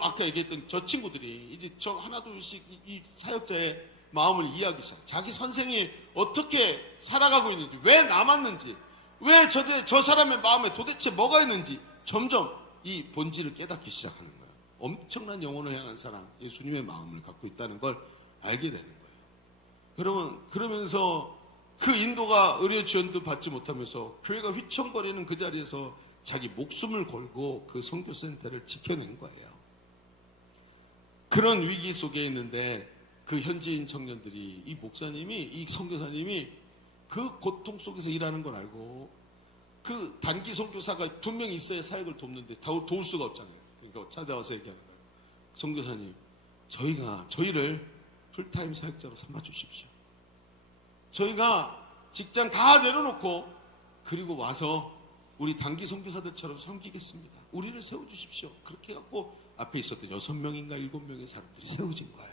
아까 얘기했던 저 친구들이 이제 저 하나둘씩 이 사역자의 마음을 이해하기 시작. 자기 선생이 어떻게 살아가고 있는지, 왜 남았는지, 왜 저 사람의 마음에 도대체 뭐가 있는지 점점 이 본질을 깨닫기 시작하는 거예요. 엄청난 영혼을 향한 사랑, 예수님의 마음을 갖고 있다는 걸 알게 되는 거예요. 여러분, 그러면서 그 인도가 의료 지원도 받지 못하면서 교회가 휘청거리는 그 자리에서 자기 목숨을 걸고 그 선교센터를 지켜낸 거예요. 그런 위기 속에 있는데 그 현지인 청년들이 이 목사님이, 이 선교사님이 그 고통 속에서 일하는 걸 알고 그 단기 선교사가 분명히 있어야 사역을 돕는데 도울 수가 없잖아요. 그러니까 찾아와서 얘기하는 거예요. 선교사님, 저희를 풀타임 사역자로 삼아 주십시오. 저희가 직장 다 내려놓고 그리고 와서 우리 단기 선교사들처럼 섬기겠습니다. 우리를 세워주십시오. 그렇게 해갖고 앞에 있었던 6명인가 7명의 사람들이 세워진 거예요.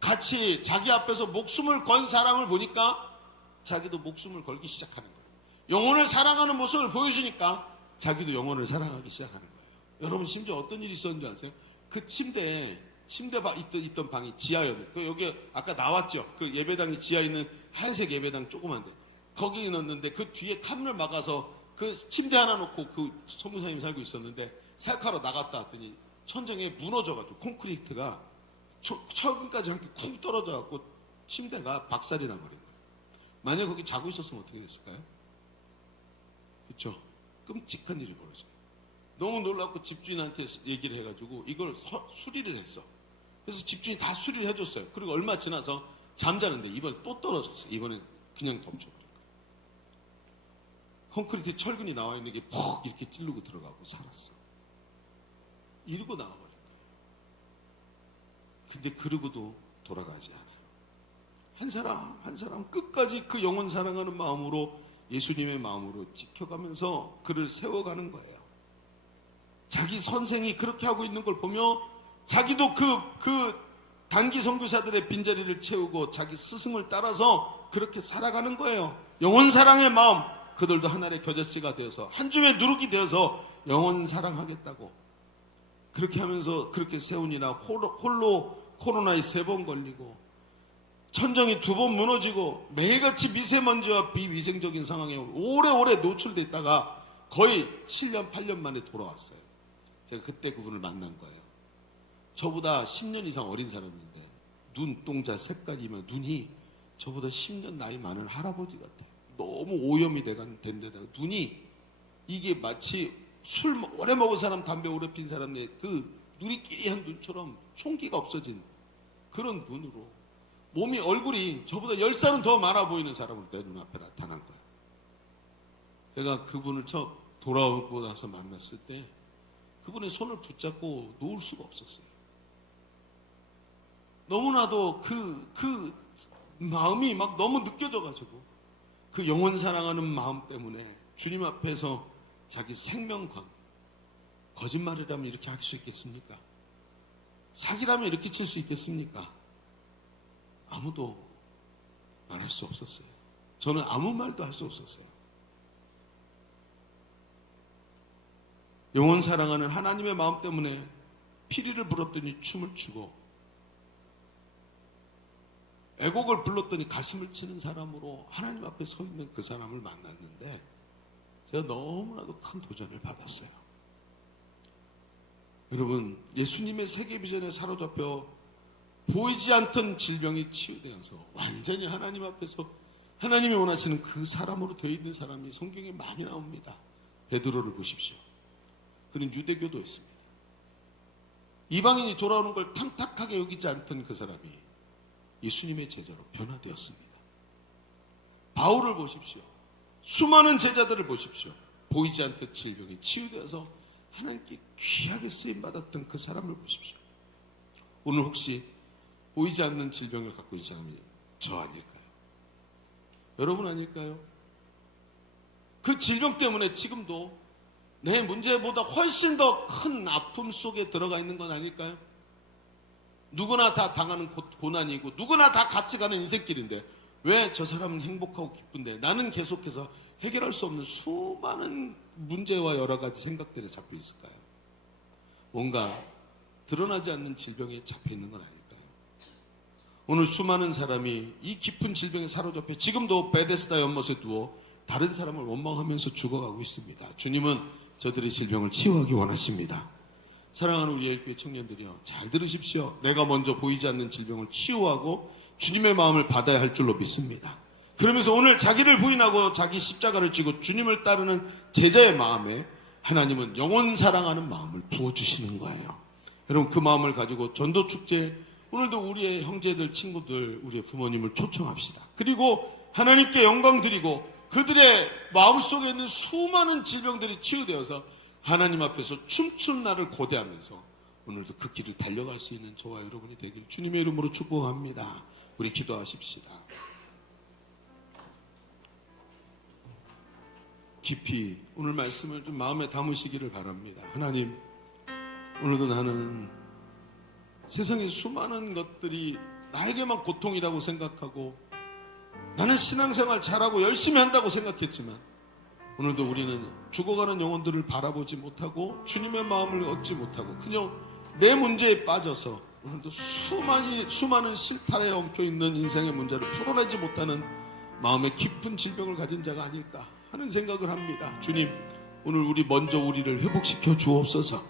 같이 자기 앞에서 목숨을 건 사람을 보니까 자기도 목숨을 걸기 시작하는 거예요. 영혼을 사랑하는 모습을 보여주니까 자기도 영혼을 사랑하기 시작하는 거예요. 여러분, 심지어 어떤 일이 있었는지 아세요? 그 침대 있던 방이 지하였는데, 여기 아까 나왔죠? 그 예배당이 지하에 있는 하얀색 예배당 조그만데, 거기 넣었는데 그 뒤에 칸을 막아서 그 침대 하나 놓고 그 선교사님이 살고 있었는데, 사역하러 나갔다 왔더니 천정에 무너져가지고 콘크리트가 철근까지 함께 쿵 떨어져갖고 침대가 박살이 나버린 거예요. 만약에 거기 자고 있었으면 어떻게 됐을까요? 그렇죠? 끔찍한 일이 벌어져요. 너무 놀랍고 집주인한테 얘기를 해가지고 이걸 수리를 했어. 그래서 집주인이 다 수리를 해줬어요. 그리고 얼마 지나서 잠자는데 이번에 또 떨어졌어요. 이번엔 그냥 덮쳐버린 거예요. 콘크리트 철근이 나와 있는 게 퍽 이렇게 찌르고 들어가고 살았어. 이러고 나와버린 거예요. 근데 그러고도 돌아가지 않아요. 한 사람 끝까지 그 영혼 사랑하는 마음으로, 예수님의 마음으로 지켜가면서 그를 세워가는 거예요. 자기 선생이 그렇게 하고 있는 걸 보며 자기도 그 단기 선교사들의 빈자리를 채우고 자기 스승을 따라서 그렇게 살아가는 거예요. 영혼 사랑의 마음, 그들도 하나의 겨자씨가 되어서 한 줌의 누룩이 되어서 영혼 사랑하겠다고 그렇게 하면서 그렇게 세우니라 홀로 코로나에 3번 걸리고 천정이 2번 무너지고 매일같이 미세먼지와 비위생적인 상황에 오래오래 노출돼 있다가 거의 7년 8년 만에 돌아왔어요. 제가 그때 그분을 만난 거예요. 저보다 10년 이상 어린 사람인데 눈동자 색깔이면 눈이 저보다 10년 나이 많은 할아버지 같아요. 너무 오염이 된 데다가 눈이 이게 마치 술 오래 먹은 사람, 담배 오래 핀 사람의 그 눈이 끼리한 눈처럼 총기가 없어진 그런 눈으로 몸이, 얼굴이 저보다 10살은 더 많아 보이는 사람을 내 눈앞에 나타난 거예요. 제가 그분을 처음 돌아오고 나서 만났을 때 그분의 손을 붙잡고 놓을 수가 없었어요. 너무나도 그 마음이 막 너무 느껴져가지고 그 영혼 사랑하는 마음 때문에 주님 앞에서 자기 생명관, 거짓말이라면 이렇게 할 수 있겠습니까? 사기라면 이렇게 칠 수 있겠습니까? 아무도 말할 수 없었어요. 저는 아무 말도 할 수 없었어요. 영혼 사랑하는 하나님의 마음 때문에 피리를 불었더니 춤을 추고 애곡을 불렀더니 가슴을 치는 사람으로 하나님 앞에 서 있는 그 사람을 만났는데 제가 너무나도 큰 도전을 받았어요. 여러분, 예수님의 세계 비전에 사로잡혀 보이지 않던 질병이 치유되어서 완전히 하나님 앞에서 하나님이 원하시는 그 사람으로 되어 있는 사람이 성경에 많이 나옵니다. 베드로를 보십시오. 그는 유대교도 있습니다. 이방인이 돌아오는 걸 탐탁하게 여기지 않던 그 사람이 예수님의 제자로 변화되었습니다. 바울을 보십시오. 수많은 제자들을 보십시오. 보이지 않던 질병이 치유되어서 하나님께 귀하게 쓰임받았던 그 사람을 보십시오. 오늘 혹시 보이지 않는 질병을 갖고 있는 사람이 저 아닐까요? 여러분 아닐까요? 그 질병 때문에 지금도 내 문제보다 훨씬 더 큰 아픔 속에 들어가 있는 건 아닐까요? 누구나 다 당하는 고난이고 누구나 다 같이 가는 인생길인데 왜 저 사람은 행복하고 기쁜데 나는 계속해서 해결할 수 없는 수많은 문제와 여러 가지 생각들에 잡혀 있을까요? 뭔가 드러나지 않는 질병에 잡혀 있는 건 아닐까요? 오늘 수많은 사람이 이 깊은 질병에 사로잡혀 지금도 베데스다 연못에 누워 다른 사람을 원망하면서 죽어가고 있습니다. 주님은 저들의 질병을 치유하기 원하십니다. 사랑하는 우리 예일교회 청년들이요, 잘 들으십시오. 내가 먼저 보이지 않는 질병을 치유하고 주님의 마음을 받아야 할 줄로 믿습니다. 그러면서 오늘 자기를 부인하고 자기 십자가를 지고 주님을 따르는 제자의 마음에 하나님은 영혼 사랑하는 마음을 부어주시는 거예요. 여러분, 그 마음을 가지고 전도축제, 오늘도 우리의 형제들, 친구들, 우리의 부모님을 초청합시다. 그리고 하나님께 영광 드리고 그들의 마음속에 있는 수많은 질병들이 치유되어서 하나님 앞에서 춤춘 날을 고대하면서 오늘도 그 길을 달려갈 수 있는 저와 여러분이 되길 주님의 이름으로 축복합니다. 우리 기도하십시다. 깊이 오늘 말씀을 좀 마음에 담으시기를 바랍니다. 하나님, 오늘도 나는 세상의 수많은 것들이 나에게만 고통이라고 생각하고 나는 신앙생활 잘하고 열심히 한다고 생각했지만 오늘도 우리는 죽어가는 영혼들을 바라보지 못하고 주님의 마음을 얻지 못하고 그냥 내 문제에 빠져서 오늘도 수많은 실타래에 엉켜있는 인생의 문제를 풀어내지 못하는 마음의 깊은 질병을 가진 자가 아닐까 하는 생각을 합니다. 주님, 오늘 우리 먼저 우리를 회복시켜 주옵소서.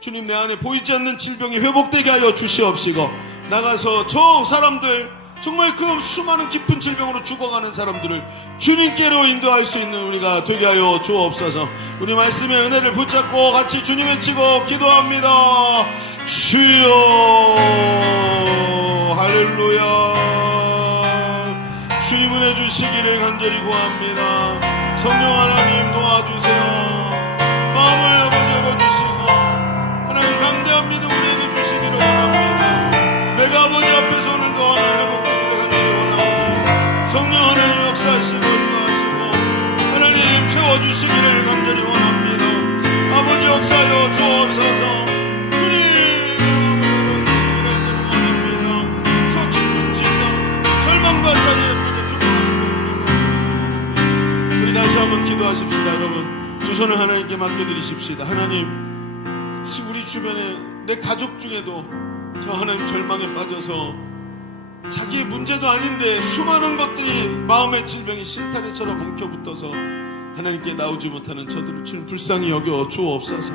주님, 내 안에 보이지 않는 질병이 회복되게 하여 주시옵시고 나가서 저 사람들 정말 그 수많은 깊은 질병으로 죽어가는 사람들을 주님께로 인도할 수 있는 우리가 되게 하여 주옵소서. 우리 말씀의 은혜를 붙잡고 같이 주님 외치고 기도합니다. 주여, 할렐루야. 주님 은혜 주시기를 간절히 구합니다. 성령 하나님 도와주세요. 마음을 아버지 열어주시고 하나님 강대한 믿음 우리에게 주시기를 원합니다. 내가 아버지 앞에서 오늘도 하나님 회복되기를 간절히 원하오니 성령 하나님 역사하시고 인도하시고 하나님 채워주시기를 간절히 원합니다. 아버지 역사하여 주옵소서. 주님 마음을 열어주시기를 간절히 원합니다. 저 깊은 질병 절망과 자리에 빠져 죽어가는 것들을 우리 다시 한번 기도하십시다. 여러분, 두 손을 하나님께 맡겨드리십시다. 하나님, 우리 주변에 내 가족 중에도 저 하나님 절망에 빠져서 자기의 문제도 아닌데 수많은 것들이 마음의 질병이 실타래처럼 엉켜붙어서 하나님께 나오지 못하는 저들을 주님 불쌍히 여겨 주옵소서.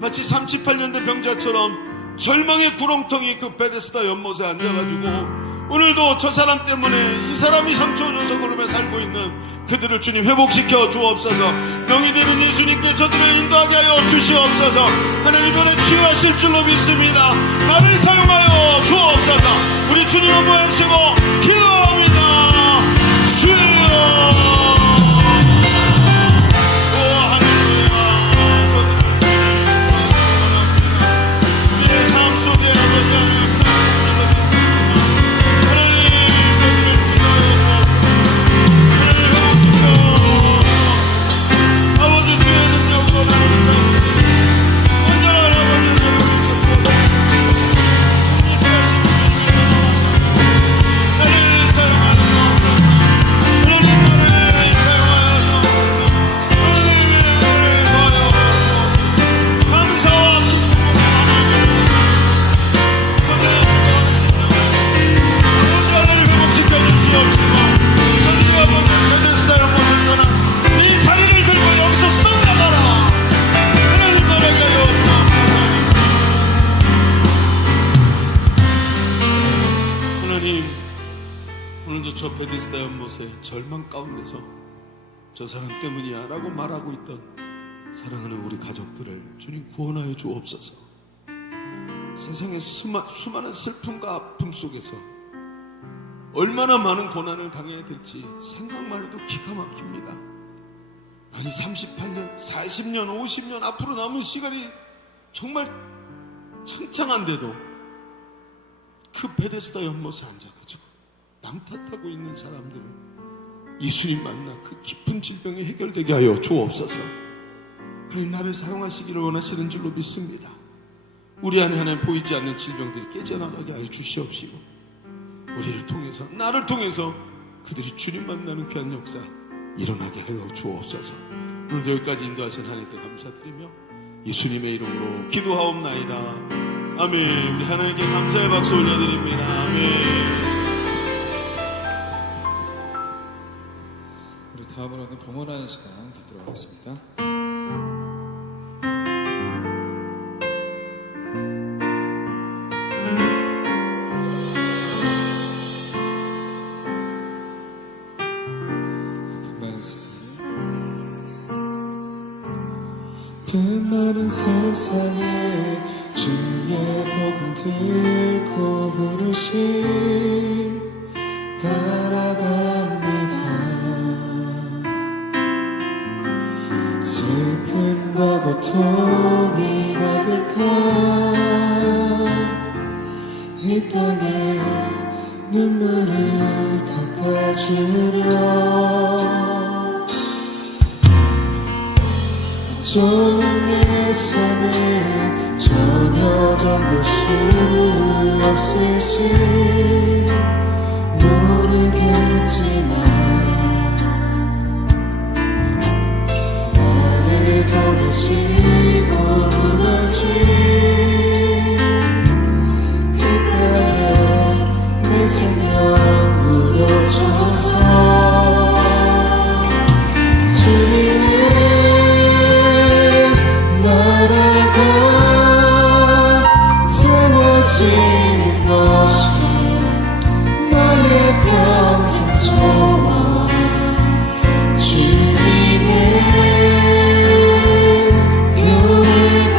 마치 38년 된 병자처럼 절망의 구렁텅이 그 베데스다 연못에 앉아가지고 오늘도 저 사람 때문에 이 사람이 상처 줘서 그러며 살고 있는 그들을 주님 회복시켜 주옵소서. 명이 되는 예수님께 저들을 인도하게 하여 주시옵소서. 하나님 은혜 치유하실 줄로 믿습니다. 나를 사용하여 주옵소서. 우리 주님 한번 하시고 기도합니다. 주여. 저 베데스다 연못에 절망 가운데서 저 사람 때문이야 라고 말하고 있던 사랑하는 우리 가족들을 주님 구원하여 주옵소서. 세상의 수많은 슬픔과 아픔 속에서 얼마나 많은 고난을 당해야 될지 생각만 해도 기가 막힙니다. 아니 38년, 40년, 50년 앞으로 남은 시간이 정말 창창한데도 그 베데스다 연못에 앉아가지고 남 탓하고 있는 사람들은 예수님 만나 그 깊은 질병이 해결되게 하여 주옵소서. 하나님 나를 사용하시기를 원하시는 줄로 믿습니다. 우리 안에 하나님 보이지 않는 질병들이 깨져나가게 하여 주시옵시고 우리를 통해서 나를 통해서 그들이 주님 만나는 귀한 역사 일어나게 하여 주옵소서. 오늘도 여기까지 인도하신 하나님께 감사드리며 예수님의 이름으로 기도하옵나이다. 아멘. 우리 하나님께 감사의 박수 올려드립니다. 아멘. 다음으로는 봉헌하는 시간 갖도록 하겠습니다. 품 많은 세상에 주의 복음 들고 부르시 따라갑니다. 슬픔과 고통이 가득한 이 땅에 눈물을 닦아주려 좁은 내 삶에 전혀 돌볼 수 없을지 모르겠지만 나를 보내시고 무너진 귓가에 내 생명 묻어줘서 주님의 나라가 세워지는 것이 나의 평생 소원 주님의 교회가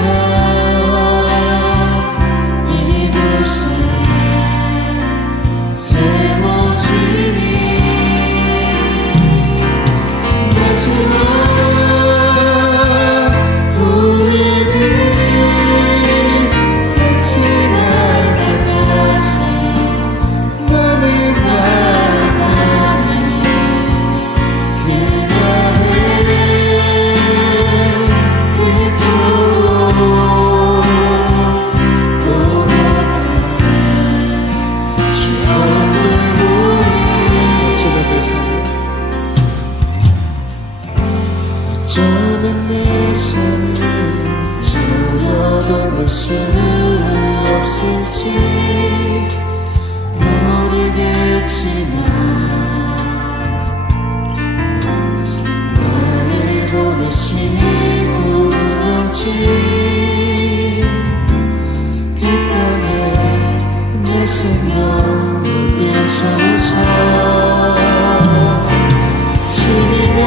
이곳에 세워지니 마지막 어쩌면 내 삶을 전혀 돌볼 수 없을지 모르겠지만 나를 보내시고 무너진 뒷땅에 내 생명 묻으셔서 주님의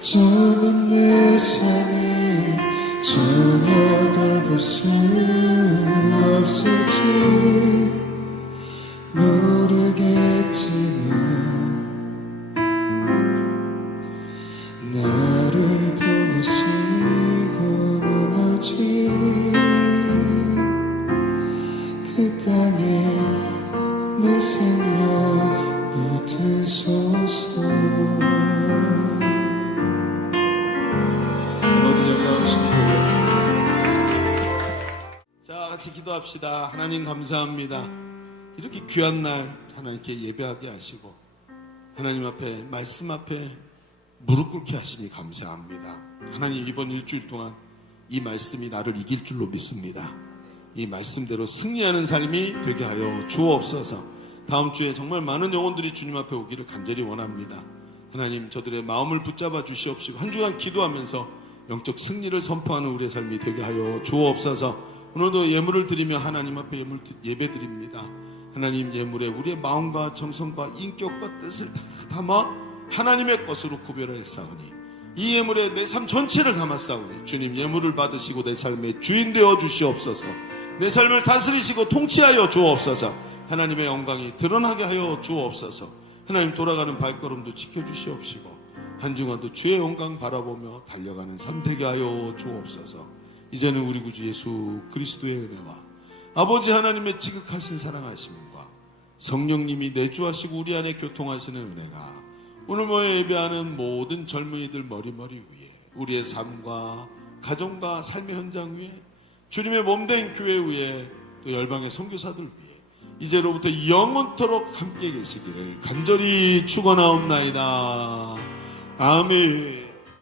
어쩌면 내 삶을 전혀 돌볼 수 없을지 모르겠지만 나 같이 기도합시다. 하나님 감사합니다. 이렇게 귀한 날 하나님께 예배하게 하시고 하나님 앞에 말씀 앞에 무릎 꿇게 하시니 감사합니다. 하나님 이번 일주일 동안 이 말씀이 나를 이길 줄로 믿습니다. 이 말씀대로 승리하는 삶이 되게 하여 주옵소서. 다음 주에 정말 많은 영혼들이 주님 앞에 오기를 간절히 원합니다. 하나님 저들의 마음을 붙잡아 주시옵시고 한 주간 기도하면서 영적 승리를 선포하는 우리의 삶이 되게 하여 주옵소서. 오늘도 예물을 드리며 하나님 앞에 예배 드립니다. 하나님 예물에 우리의 마음과 정성과 인격과 뜻을 다 담아 하나님의 것으로 구별할 싸우니 이 예물에 내 삶 전체를 담아 싸우니 주님 예물을 받으시고 내 삶의 주인 되어 주시옵소서. 내 삶을 다스리시고 통치하여 주옵소서. 하나님의 영광이 드러나게 하여 주옵소서. 하나님 돌아가는 발걸음도 지켜주시옵시고 한 주간도 주의 영광 바라보며 달려가는 삶 되게 하여 주옵소서. 이제는 우리 구주 예수 그리스도의 은혜와 아버지 하나님의 지극하신 사랑하심과 성령님이 내주하시고 우리 안에 교통하시는 은혜가 오늘 모여 예배하는 모든 젊은이들 머리머리 위에 우리의 삶과 가정과 삶의 현장 위에 주님의 몸된 교회 위에 또 열방의 선교사들 위에 이제로부터 영원토록 함께 계시기를 간절히 축원하옵나이다. 아멘.